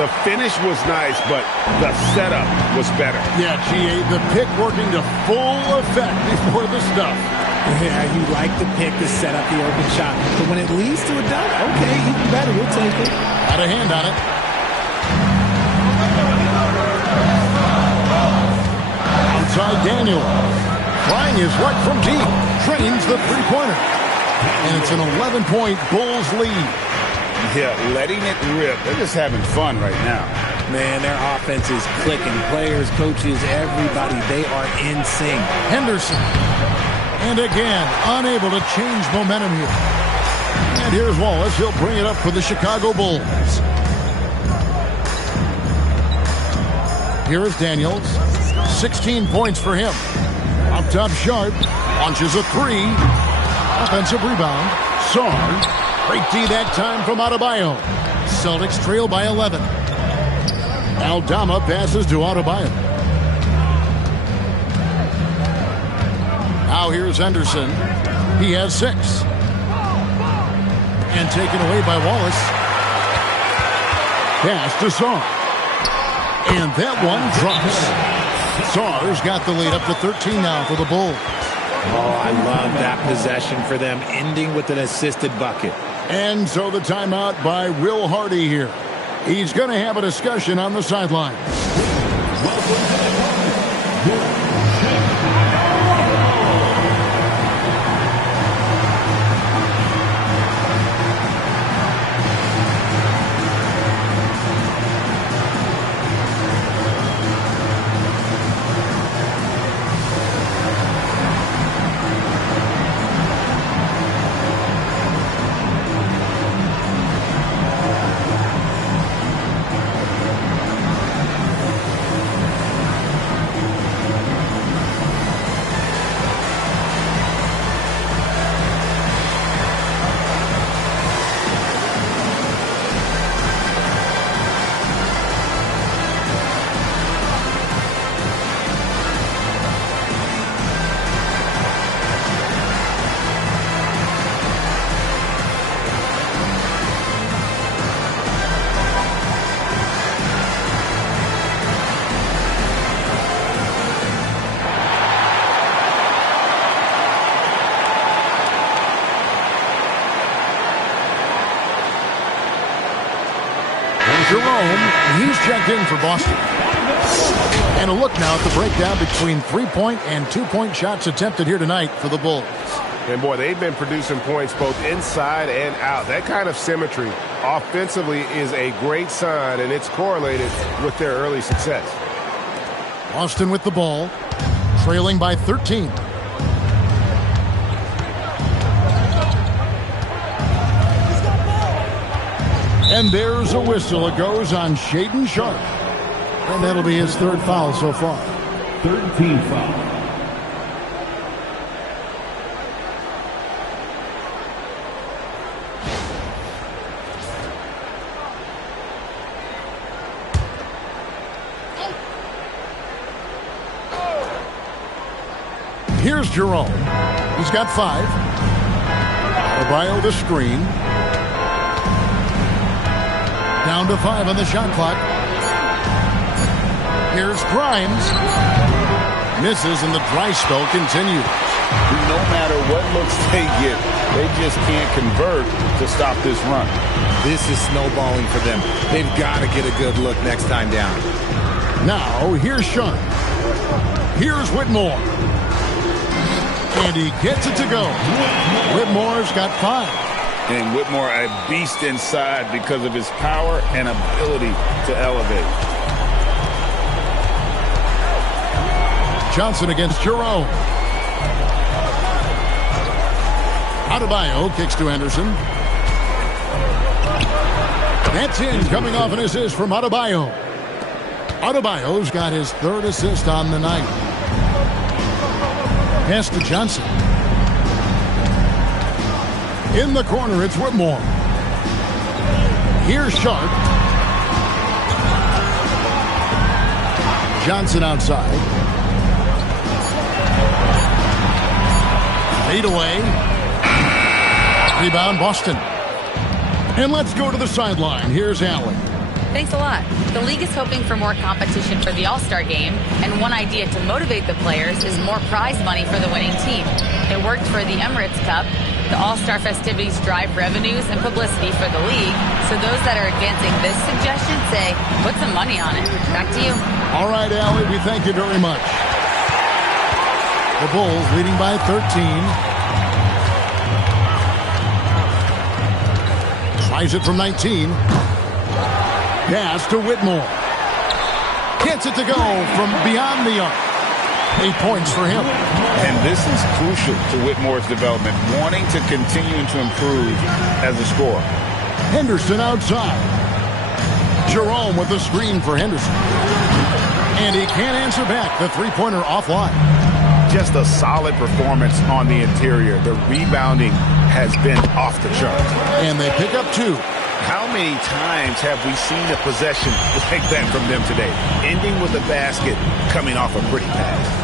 The finish was nice, but the setup was better. Yeah, GA, the pick working to full effect before the stuff. Yeah, you like the pick to set up the open shot. But when it leads to a dunk, okay, even better. We'll take it. Got a hand on it. Outside Daniel. Trying his luck from deep. Trains the three-pointer. And it's an 11-point Bulls lead. Yeah, letting it rip. They're just having fun right now. Man, their offense is clicking. Players, coaches, everybody, they are in sync. Henderson. And again, unable to change momentum here. And here's Wallace. He'll bring it up for the Chicago Bulls. Here is Daniels. 16 points for him. Up top, Sharp. Launches a three. Offensive rebound. Sarr. Great D that time from Adebayo. Celtics trail by 11. Aldama passes to Adebayo. Now here's Henderson. He has 6. And taken away by Wallace. Pass to Saar. And that one drops. Saar's got the lead up to 13 now for the Bulls. Oh, I love that possession for them, ending with an assisted bucket. And so the timeout by Will Hardy here. He's going to have a discussion on the sideline. Jerome, he's checked in for Boston. And a look now at the breakdown between 3-point and 2-point shots attempted here tonight for the Bulls. And, boy, they've been producing points both inside and out. That kind of symmetry offensively is a great sign, and it's correlated with their early success. Boston with the ball, trailing by 13. And there's a whistle. It goes on Shaedon Sharpe. And that'll be his third foul so far. Third team foul. Here's Jerome. He's got 5. Adebayo the screen. Down to 5 on the shot clock. Here's Grimes. Misses and the dry spell continues. No matter what looks they get, they just can't convert to stop this run. This is snowballing for them. They've got to get a good look next time down. Now, here's Sean. Here's Whitmore. And he gets it to go. Whitmore's got 5. And Whitmore a beast inside because of his power and ability to elevate. Johnson against Jerome. Adebayo kicks to Anderson. That's in, coming off an assist from Adebayo. Adebayo's got his 3rd assist on the night. Pass to Johnson. In the corner, it's Whitmore. Here's Sharpe. Johnson outside. Fade away. Rebound, Boston. And let's go to the sideline. Here's Allen. Thanks a lot. The league is hoping for more competition for the All-Star game, and one idea to motivate the players is more prize money for the winning team. It worked for the Emirates Cup. The All-Star festivities drive revenues and publicity for the league, so those that are advancing this suggestion say, put some money on it. Back to you. All right, Allie, we thank you very much. The Bulls leading by 13. Tries it from 19. Pass to Whitmore. Gets it to go from beyond the arc. 8 points for him. And this is crucial to Whitmore's development, wanting to continue to improve as a scorer. Henderson outside. Jerome with the screen for Henderson. And he can't answer back. The three-pointer offline. Just a solid performance on the interior. The rebounding has been off the charts. And they pick up 2. How many times have we seen a possession like that from them today? Ending with a basket, coming off a pretty pass.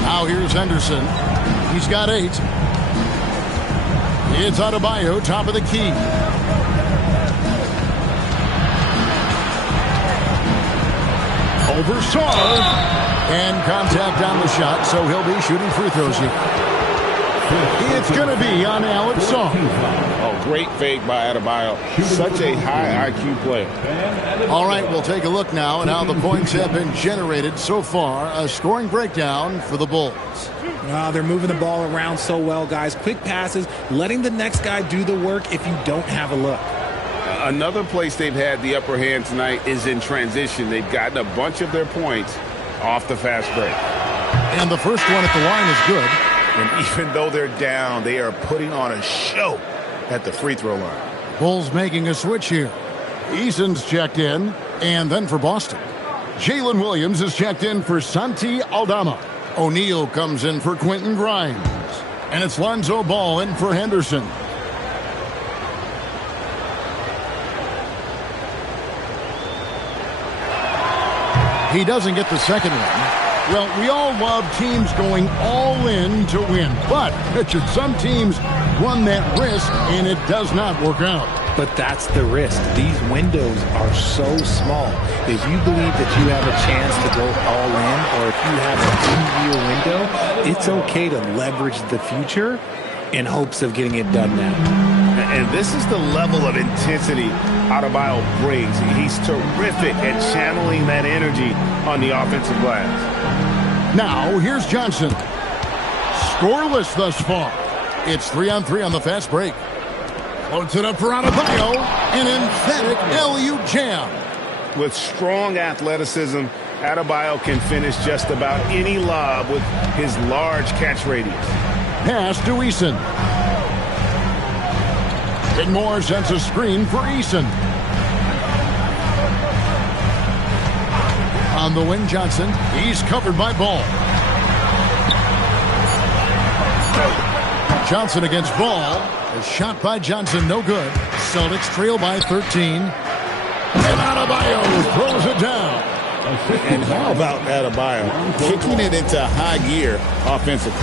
Now here's Henderson. He's got 8. It's Adebayo, top of the key. Oversaw. And contact on the shot, so he'll be shooting free throws here. It's going to be on Alex Song. Oh, great fake by Adebayo. Such a high IQ player. All right, we'll take a look now at how the points have been generated so far. A scoring breakdown for the Bulls. They're moving the ball around so well, guys. Quick passes, letting the next guy do the work if you don't have a look. Another place they've had the upper hand tonight is in transition. They've gotten a bunch of their points off the fast break. And the first one at the line is good. And even though they're down, they are putting on a show at the free throw line. Bulls making a switch here. Eason's checked in, and then for Boston. Jalen Williams is checked in for Santi Aldama. O'Neal comes in for Quentin Grimes. And it's Lonzo Ball in for Henderson. He doesn't get the second one. Well, we all love teams going all in to win. But, Richard, some teams run that risk, and it does not work out. But that's the risk. These windows are so small. If you believe that you have a chance to go all in, or if you have a 2-year window, it's okay to leverage the future in hopes of getting it done now. And this is the level of intensity Adebayo brings. He's terrific at channeling that energy on the offensive glass. Now, here's Johnson. Scoreless thus far. It's 3-on-3 on the fast break. Floats it up for Adebayo. An emphatic LU jam. With strong athleticism, Adebayo can finish just about any lob with his large catch radius. Pass to Eason. Whitmore sends a screen for Eason. On the wing, Johnson. He's covered by Ball. Johnson against Ball. A shot by Johnson, no good. Celtics trail by 13. And Adebayo throws it down. And how about Adebayo kicking it into high gear offensively?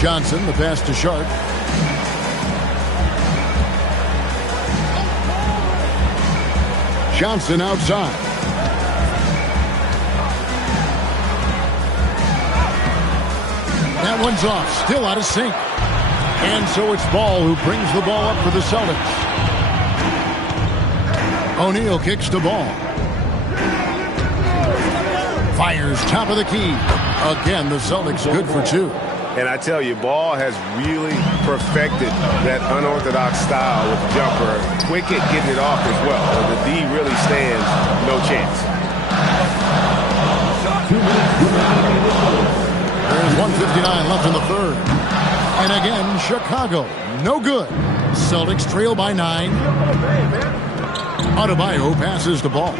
Johnson, the pass to Sharp. Johnson outside. That one's off. Still out of sync. And so it's Ball who brings the ball up for the Celtics. O'Neal kicks to Ball. Fires top of the key. Again, the Celtics good for two. And I tell you, Ball has really perfected that unorthodox style with the jumper. Quick at getting it off as well. The D really stands no chance. There's 1:59 left in the third. And again, Chicago, no good. Celtics trail by 9. Adebayo passes the ball.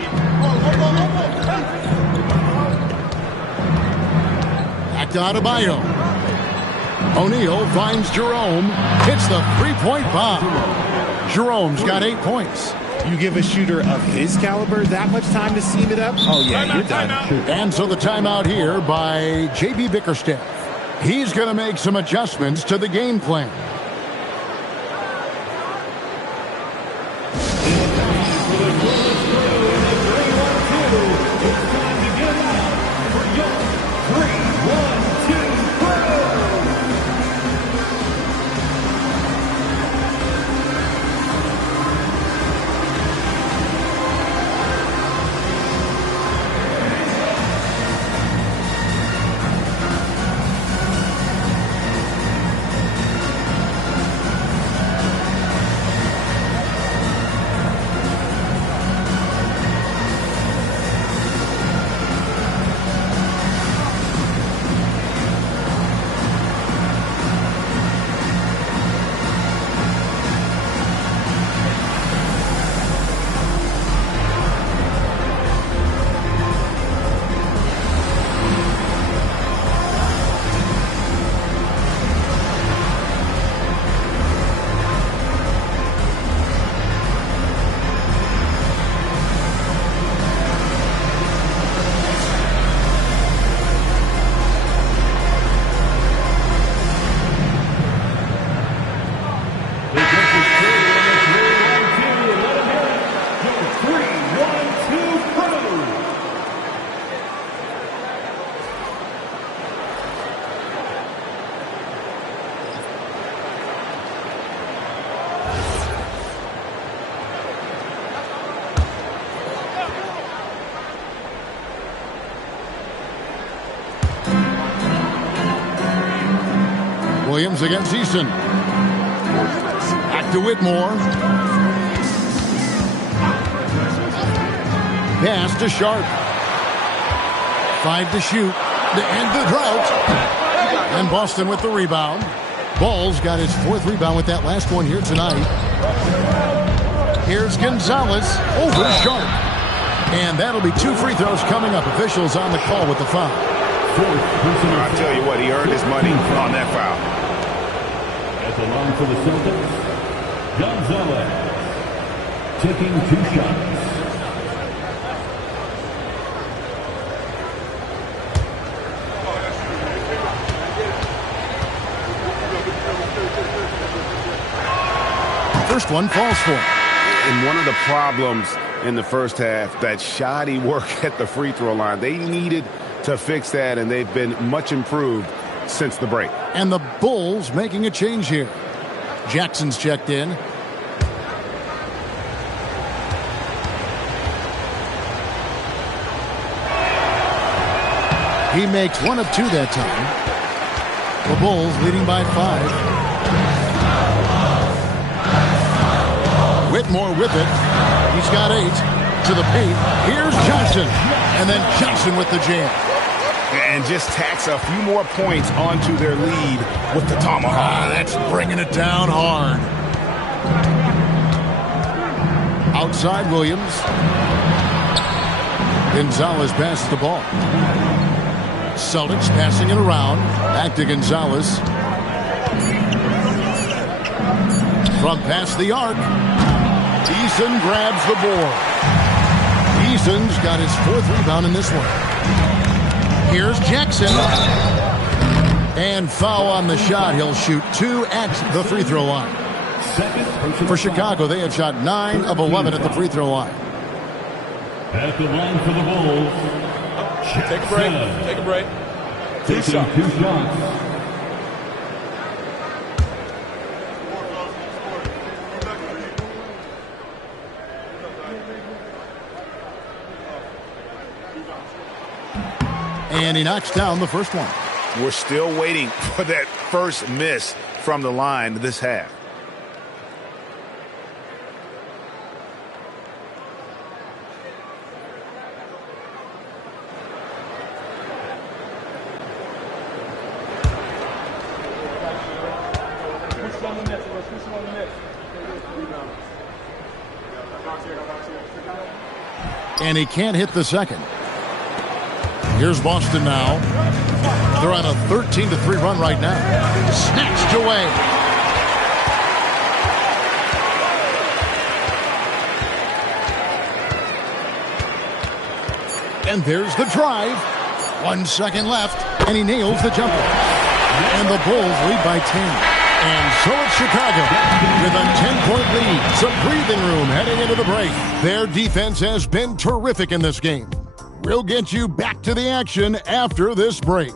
Back to Adebayo. O'Neal finds Jerome. Hits the three-point bomb. Jerome's got 8 points. You give a shooter of his caliber that much time to seam it up? Oh, yeah, you're done. And so the timeout here by J.B. Bickerstaff. He's going to make some adjustments to the game plan. Williams against Eason. Back to Whitmore. Pass to Sharp. 5 to shoot to end the drought. And Boston with the rebound. Ball's got his 4th rebound with that last one here tonight. Here's Gonzalez over Sharp. And that'll be 2 free throws coming up. Officials on the call with the foul. I'll tell you what, he earned his money on that foul. At the line for the Celtics, Gonzalez taking 2 shots. First one falls for him. And one of the problems in the first half, that shoddy work at the free throw line. They needed to fix that, and they've been much improved since the break. And the Bulls making a change here. Jackson's checked in. He makes 1 of 2 that time. The Bulls leading by 5. Whitmore with it. He's got 8 to the paint. Here's Johnson. And then Johnson with the jam. And just tacks a few more points onto their lead with the tomahawk. That's bringing it down hard. Outside Williams. Gonzalez passes the ball. Celtics passing it around. Back to Gonzalez. From past the arc. Eason grabs the board. Eason's got his 4th rebound in this one. Here's Jackson. And foul on the shot. He'll shoot 2 at the free throw line. For Chicago, they have shot 9 of 11 at the free throw line. At the line for the Bulls, Take a break. Take a break. 2 shots. 2 shots. And he knocks down the first one. We're still waiting for that first miss from the line this half. And he can't hit the second. Here's Boston now. They're on a 13-3 run right now. Snatched away. And there's the drive. 1 second left, and he nails the jumper. And the Bulls lead by 10. And so it's Chicago with a 10-point lead. Some breathing room heading into the break. Their defense has been terrific in this game. We'll get you back to the action after this break.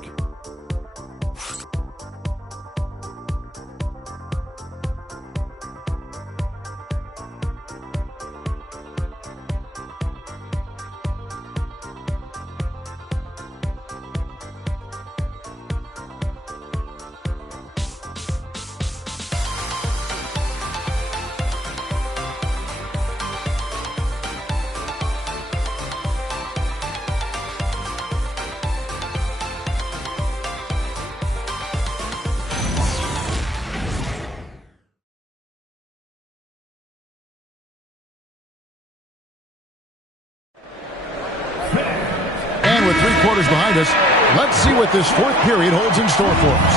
And with 3 quarters behind us, let's see what this 4th period holds in store for us.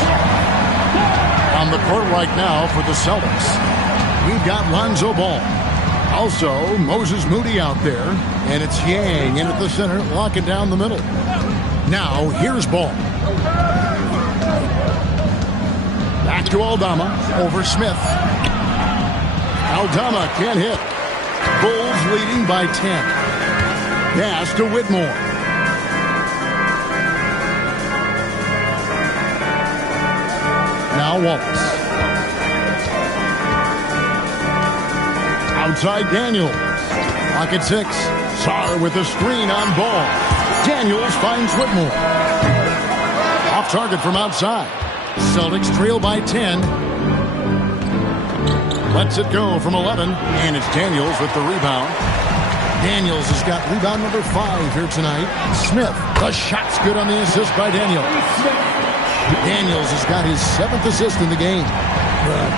On the court right now for the Celtics, we've got Lonzo Ball. Also, Moses Moody out there, and it's Yang in at the center, locking down the middle. Now, here's Ball. Back to Aldama, over Smith. Aldama can't hit. Bulls leading by 10. Pass to Whitmore. Now Wallace. Outside Daniels. Pocket 6. Sarr with a screen on Ball. Daniels finds Whitmore. Off target from outside. Celtics trail by 10. Lets it go from 11, and it's Daniels with the rebound. Daniels has got rebound number 5 here tonight. Smith, the shot's good on the assist by Daniels. Daniels has got his 7th assist in the game.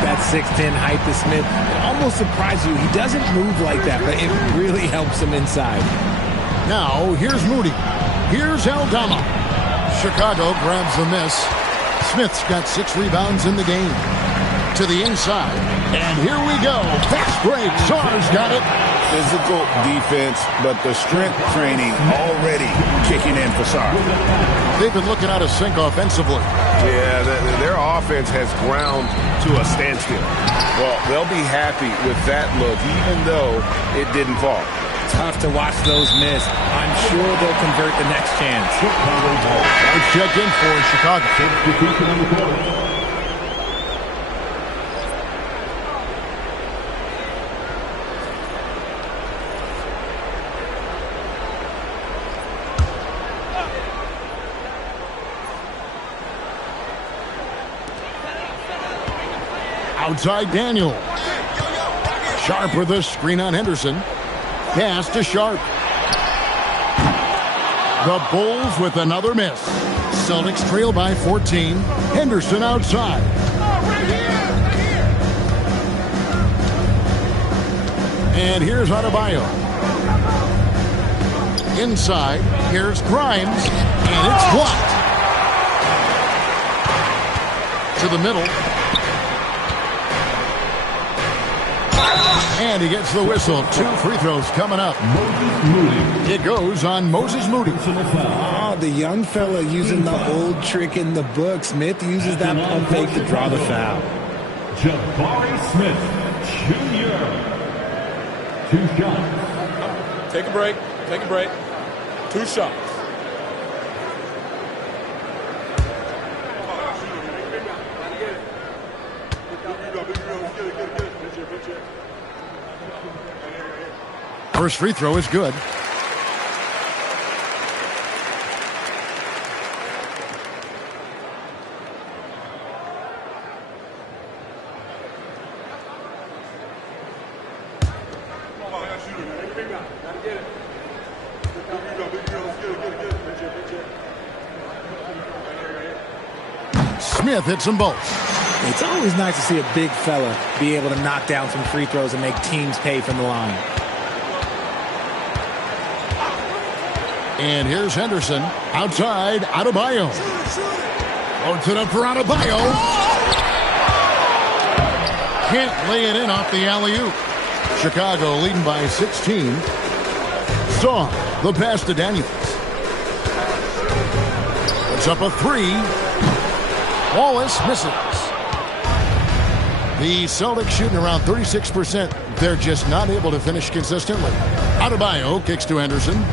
That 6'10" height to Smith, it almost surprised you. He doesn't move like that, but it really helps him inside. Now, here's Moody. Here's Aldama. Chicago grabs the miss. Smith's got 6 rebounds in the game. To the inside. And here we go. Fast break. Sar's got it. Physical defense, but the strength training already kicking in for Sar. They've been looking out of sync offensively. Yeah, their offense has ground to a standstill. Well, they'll be happy with that look, even though it didn't fall. Tough to watch those miss. I'm sure they'll convert the next chance. Let's check in for Chicago. Outside Daniel. Sharp with a screen on Henderson. Pass to Sharp. The Bulls with another miss. Celtics trail by 14. Henderson outside. And here's Adebayo. Inside, here's Grimes. And it's blocked. To the middle. And he gets the whistle. 2 free throws coming up. It goes on Moses Moody. Oh, the young fella using the old trick in the book. Smith uses that pump fake to draw the foul. Jabari Smith, Jr. 2 shots. Take a break. Take a break. 2 shots. First free throw is good. Smith hits them both. It's always nice to see a big fella be able to knock down some free throws and make teams pay from the line. And here's Henderson. Outside, Adebayo. Floats it up for Adebayo. Can't lay it in off the alley-oop. Chicago leading by 16. Saw the pass to Daniels. Puts up a 3. Wallace misses. The Celtics shooting around 36%. They're just not able to finish consistently. Adebayo kicks to Henderson.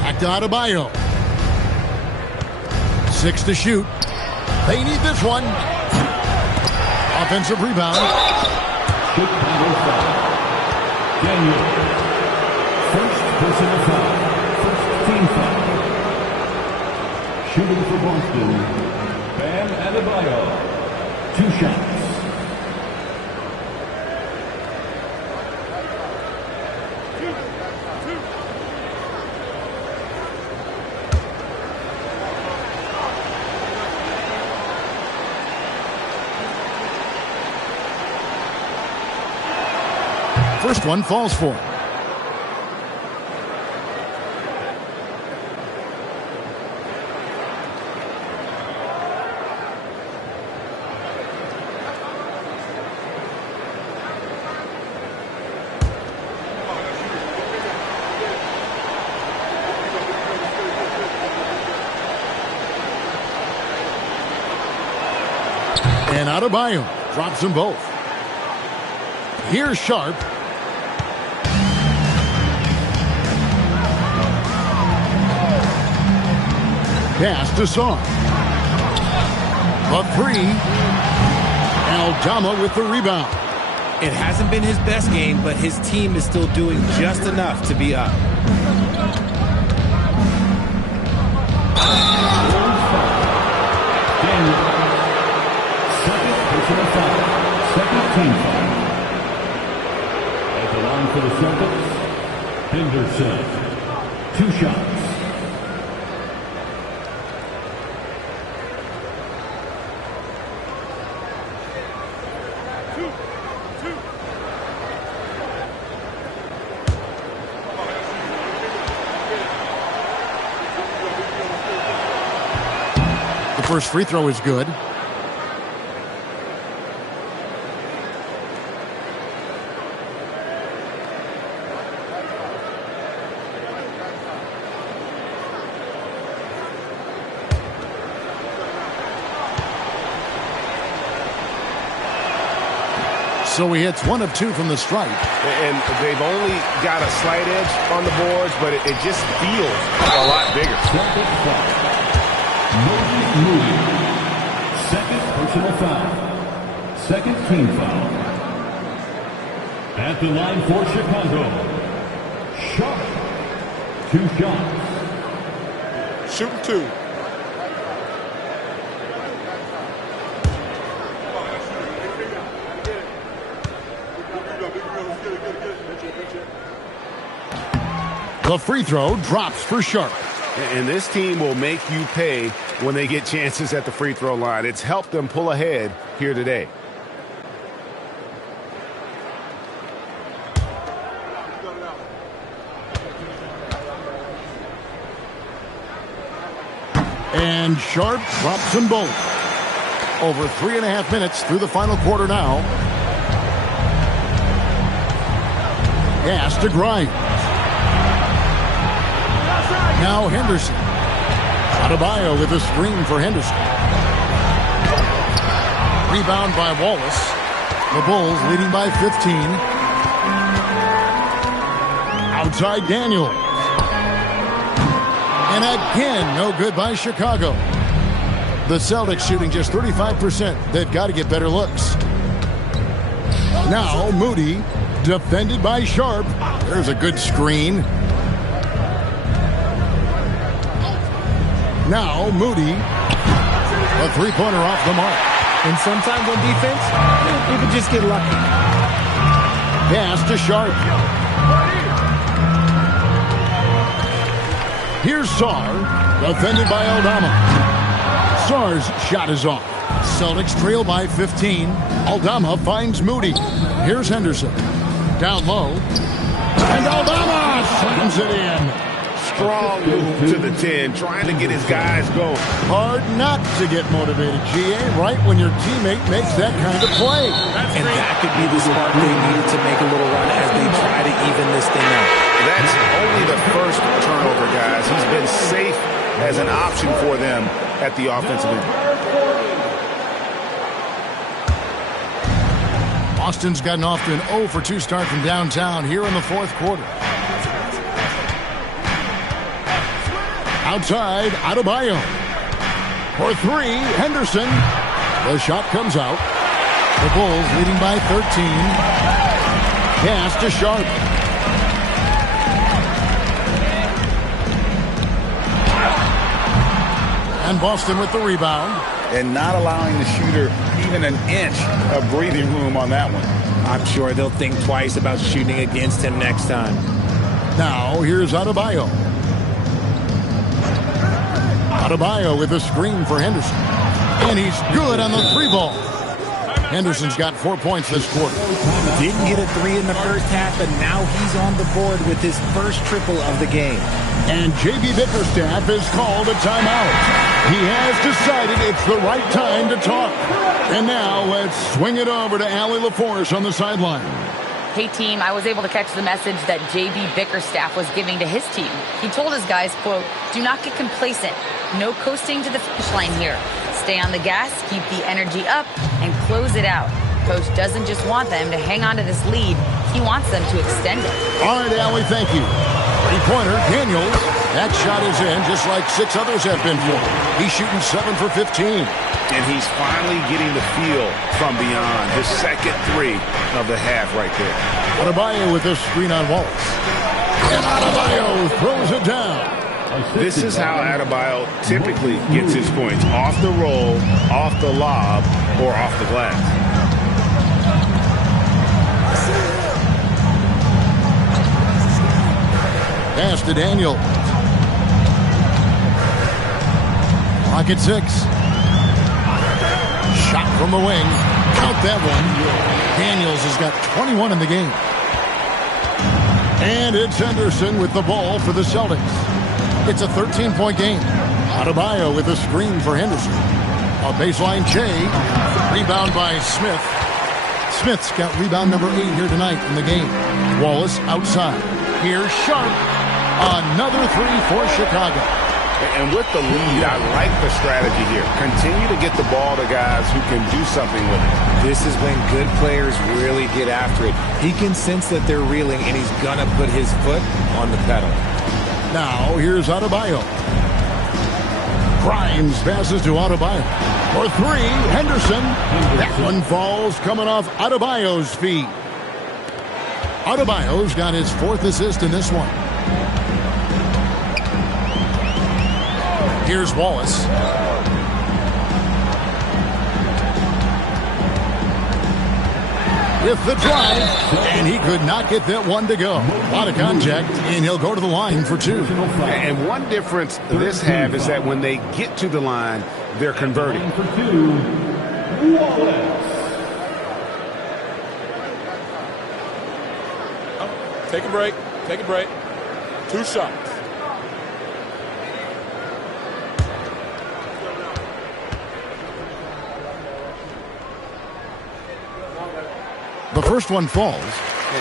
Back to Adebayo. 6 to shoot. They need this one. Offensive rebound. Daniel. First personal foul. First team foul. Shooting for Boston, Bam Adebayo. 2 shots. First one falls for him. And Adebayo drops them both. Here's Sharp. Pass to Song. A 3. Aldama with the rebound. It hasn't been his best game, but his team is still doing just enough to be up. Daniel. Second personal foul. Second team foul. At the line for the Celtics, Henderson. 2 shots. The first free throw is good. So he hits 1 of 2 from the stripe. And they've only got a slight edge on the boards, but it just feels a lot bigger. Second foul. Moody. Second personal foul. Second team foul. At the line for Chicago, Sharp. 2 shots. Shooting 2. The free throw drops for Sharp. And this team will make you pay when they get chances at the free throw line. It's helped them pull ahead here today. And Sharp drops them both. Over 3.5 minutes through the final quarter now. Pass to Grimes. Now Henderson. Adebayo with a screen for Henderson. Rebound by Wallace. The Bulls leading by 15. Outside Daniels. And again, no good by Chicago. The Celtics shooting just 35%. They've got to get better looks. Now Moody, defended by Sharp. There's a good screen. Now Moody, a three-pointer off the mark. And sometimes on defense, you can just get lucky. Pass to Sharp. Here's Sarr, defended by Aldama. Sarr's shot is off. Celtics trail by 15. Aldama finds Moody. Here's Henderson. Down low. And Aldama slams it in. Strong move to the 10, trying to get his guys going. Hard not to get motivated, GA, right when your teammate makes that kind of play. And that could be the spark they needed to make a little run as they try to even this thing out. That's only the first turnover, guys. He's been safe as an option for them at the offensive end. Boston's gotten off to an 0 for 2 start from downtown here in the fourth quarter. Outside, Adebayo. For 3, Henderson. The shot comes out. The Bulls leading by 13. Pass to Sharp. And Boston with the rebound. And not allowing the shooter even an inch of breathing room on that one. I'm sure they'll think twice about shooting against him next time. Now, here's Adebayo. Adebayo with a screen for Henderson. And he's good on the 3-ball. Henderson's got 4 points this quarter. Didn't get a 3 in the first half, but now he's on the board with his first triple of the game. And J.B. Bickerstaff has called a timeout. He has decided it's the right time to talk. And now let's swing it over to Allie LaForce on the sideline. Hey, team, I was able to catch the message that J.B. Bickerstaff was giving to his team. He told his guys, quote, "Do not get complacent. No coasting to the finish line here. Stay on the gas, keep the energy up, and close it out." Coach doesn't just want them to hang on to this lead. He wants them to extend it. All right, Allie, thank you. Three-pointer, Daniels. That shot is in, just like 6 others have been for him. He's shooting 7 for 15. And he's finally getting the feel from beyond. His second 3 of the half right there. Adebayo with this screen on Wallace. And Adebayo throws it down. This is how Adebayo typically gets his points. Off the roll, off the lob, or off the glass. Pass to Daniel. Clock at 6. Shot from the wing. Count that one. Daniels has got 21 in the game. And it's Henderson with the ball for the Celtics. It's a 13-point game. Adebayo with a screen for Henderson. A baseline J. Rebound by Smith. Smith's got rebound number 8 here tonight in the game. Wallace outside. Here's Sharp. Another 3 for Chicago. And with the lead, I like the strategy here. Continue to get the ball to guys who can do something with it. This is when good players really get after it. He can sense that they're reeling, and he's going to put his foot on the pedal. Now, here's Adebayo. Grimes passes to Adebayo. For 3, Henderson. That one falls coming off Adebayo's feet. Adebayo's got his 4th assist in this one. Here's Wallace. With the drive, and he could not get that one to go. A lot of contact, and he'll go to the line for 2. And one difference this have is that when they get to the line, they're converting. For 2, Wallace. Take a break. Take a break. 2 shots. The first one falls.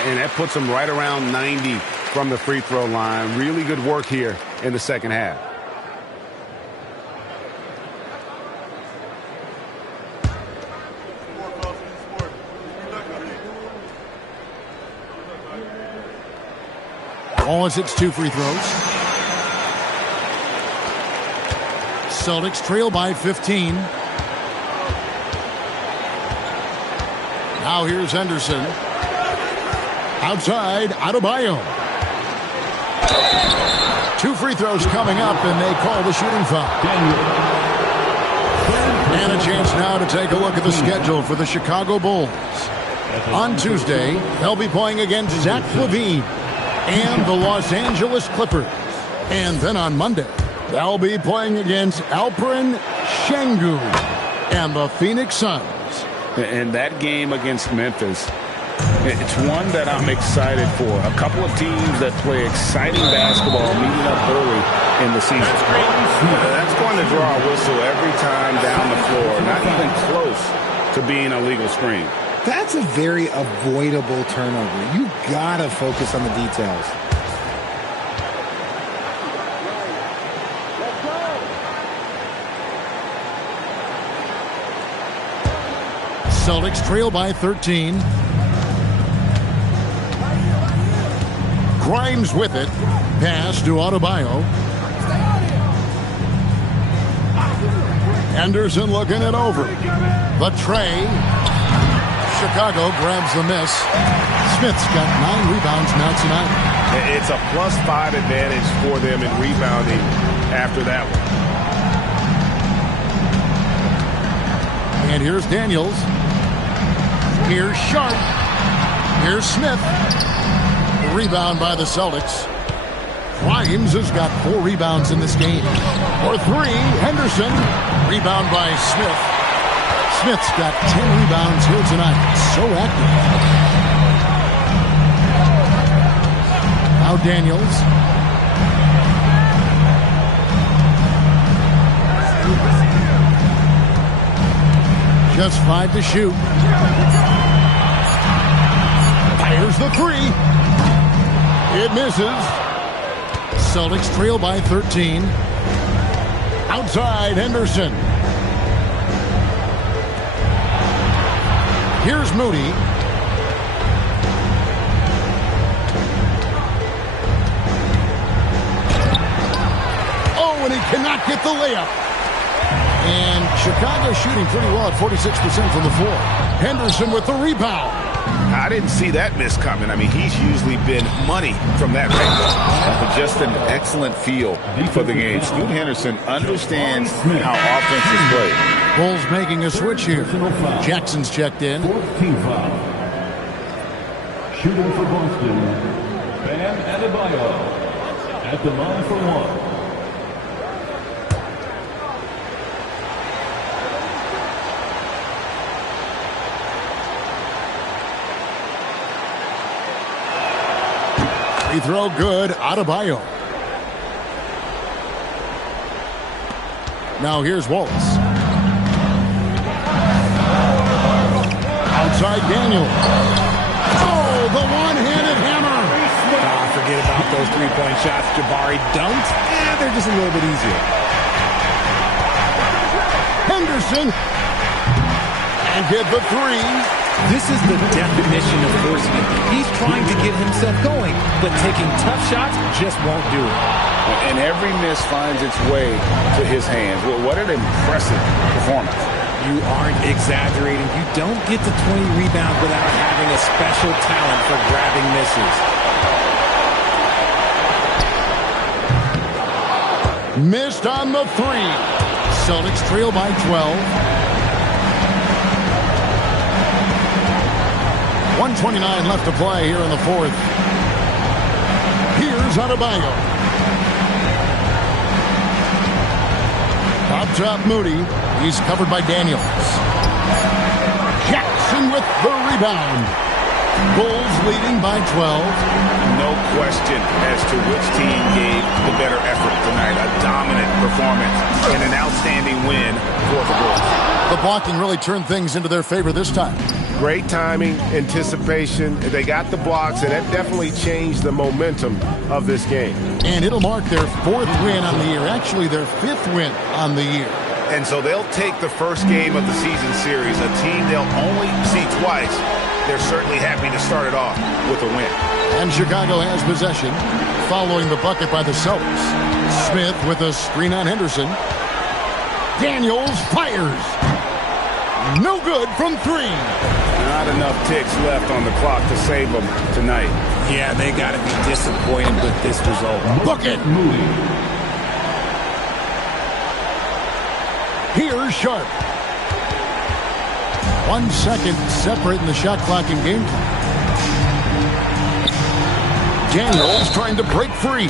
And that puts them right around 90 from the free throw line. Really good work here in the second half. Wallace hits 2 free throws. Celtics trail by 15. Now here's Henderson. Outside, Adebayo. 2 free throws coming up, and they call the shooting foul. And a chance now to take a look at the schedule for the Chicago Bulls. On Tuesday, they'll be playing against Zach LaVine and the Los Angeles Clippers. And then on Monday, they'll be playing against Alperen Şengün and the Phoenix Suns. And that game against Memphis, it's one that I'm excited for. A couple of teams that play exciting basketball meeting up early in the season. That's going to draw a whistle every time down the floor. Not even close to being a legal screen. That's a very avoidable turnover. You got to focus on the details. Celtics trail by 13. Grimes with it. Pass to Adebayo. Henderson looking it over. The tray. Chicago grabs the miss. Smith's got 9 rebounds now tonight. It's a +5 advantage for them in rebounding after that one. And here's Daniels. Here's Sharp. Here's Smith. The rebound by the Celtics. Grimes has got 4 rebounds in this game. For 3, Henderson. Rebound by Smith. Smith's got 10 rebounds here tonight. So active. Now Daniels. Just 5 to shoot. Fires the 3. It misses. Celtics trail by 13. Outside Henderson. Here's Moody. Oh, and he cannot get the layup. And Chicago shooting pretty well at 46% from the floor. Henderson with the rebound. I I didn't see that miss coming. I mean, he's usually been money from that range. Just an excellent feel for the game. Scoot Henderson understands how offense is played. Bulls making a switch here. Jackson's checked in. 14 foul. Shooting for Boston, Bam Adebayo at the line for one. Free throw good, Adebayo. Now here's Wallace. Outside Daniel. Oh, the one-handed hammer. Forget about those three-point shots Jabari dunked. They're just a little bit easier. Henderson. And get the three. This is the definition of forcing it. He's trying to get himself going, but taking tough shots just won't do it. And every miss finds its way to his hands. Well, what an impressive performance. You aren't exaggerating. You don't get to 20 rebounds without having a special talent for grabbing misses. Missed on the three. Celtics trail by 12. 1:29 left to play here in the fourth. Here's Adebayo. Up top, Moody. He's covered by Daniels. Jackson with the rebound. Bulls leading by 12. No question as to which team gave the better effort tonight. A dominant performance and an outstanding win for the Bulls. The blocking really turned things into their favor this time. Great timing, anticipation. They got the blocks, and that definitely changed the momentum of this game. And it'll mark their fourth win on the year. Actually, their fifth win on the year. And so they'll take the first game of the season series, a team they'll only see twice. They're certainly happy to start it off with a win. And Chicago has possession, following the bucket by the Celtics. Smith with a screen on Henderson. Daniels fires. No good from three. Not enough ticks left on the clock to save them tonight. Yeah, they got to be disappointed with this result. Bucket. Here's Sharp. 1 second separating the shot clock and game clock. Daniels trying to break free.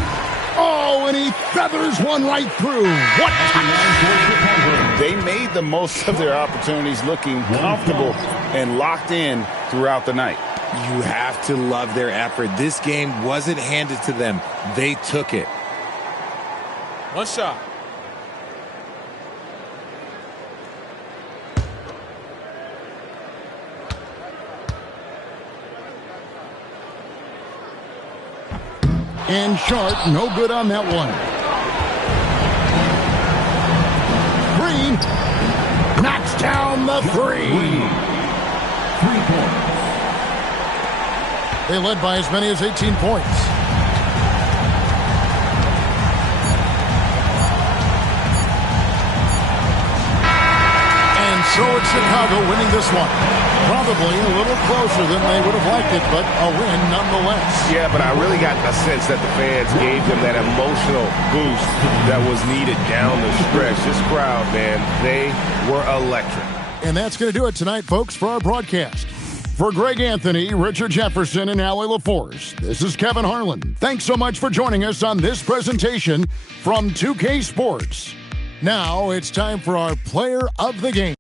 Oh, and he feathers one right through. What touch! They made the most of their opportunities, looking comfortable and locked in throughout the night. You have to love their effort. This game wasn't handed to them. They took it. One shot. And Sharp, no good on that one. Green knocks down the three. 3 points. They led by as many as 18 points. And so it's Chicago winning this one. Probably a little closer than they would have liked it, but a win nonetheless. Yeah, but I really got a sense that the fans gave them that emotional boost that was needed down the stretch. This crowd, man, they were electric. And that's going to do it tonight, folks, for our broadcast. For Greg Anthony, Richard Jefferson, and Allie LaForce, this is Kevin Harlan. Thanks so much for joining us on this presentation from 2K Sports. Now it's time for our Player of the Game.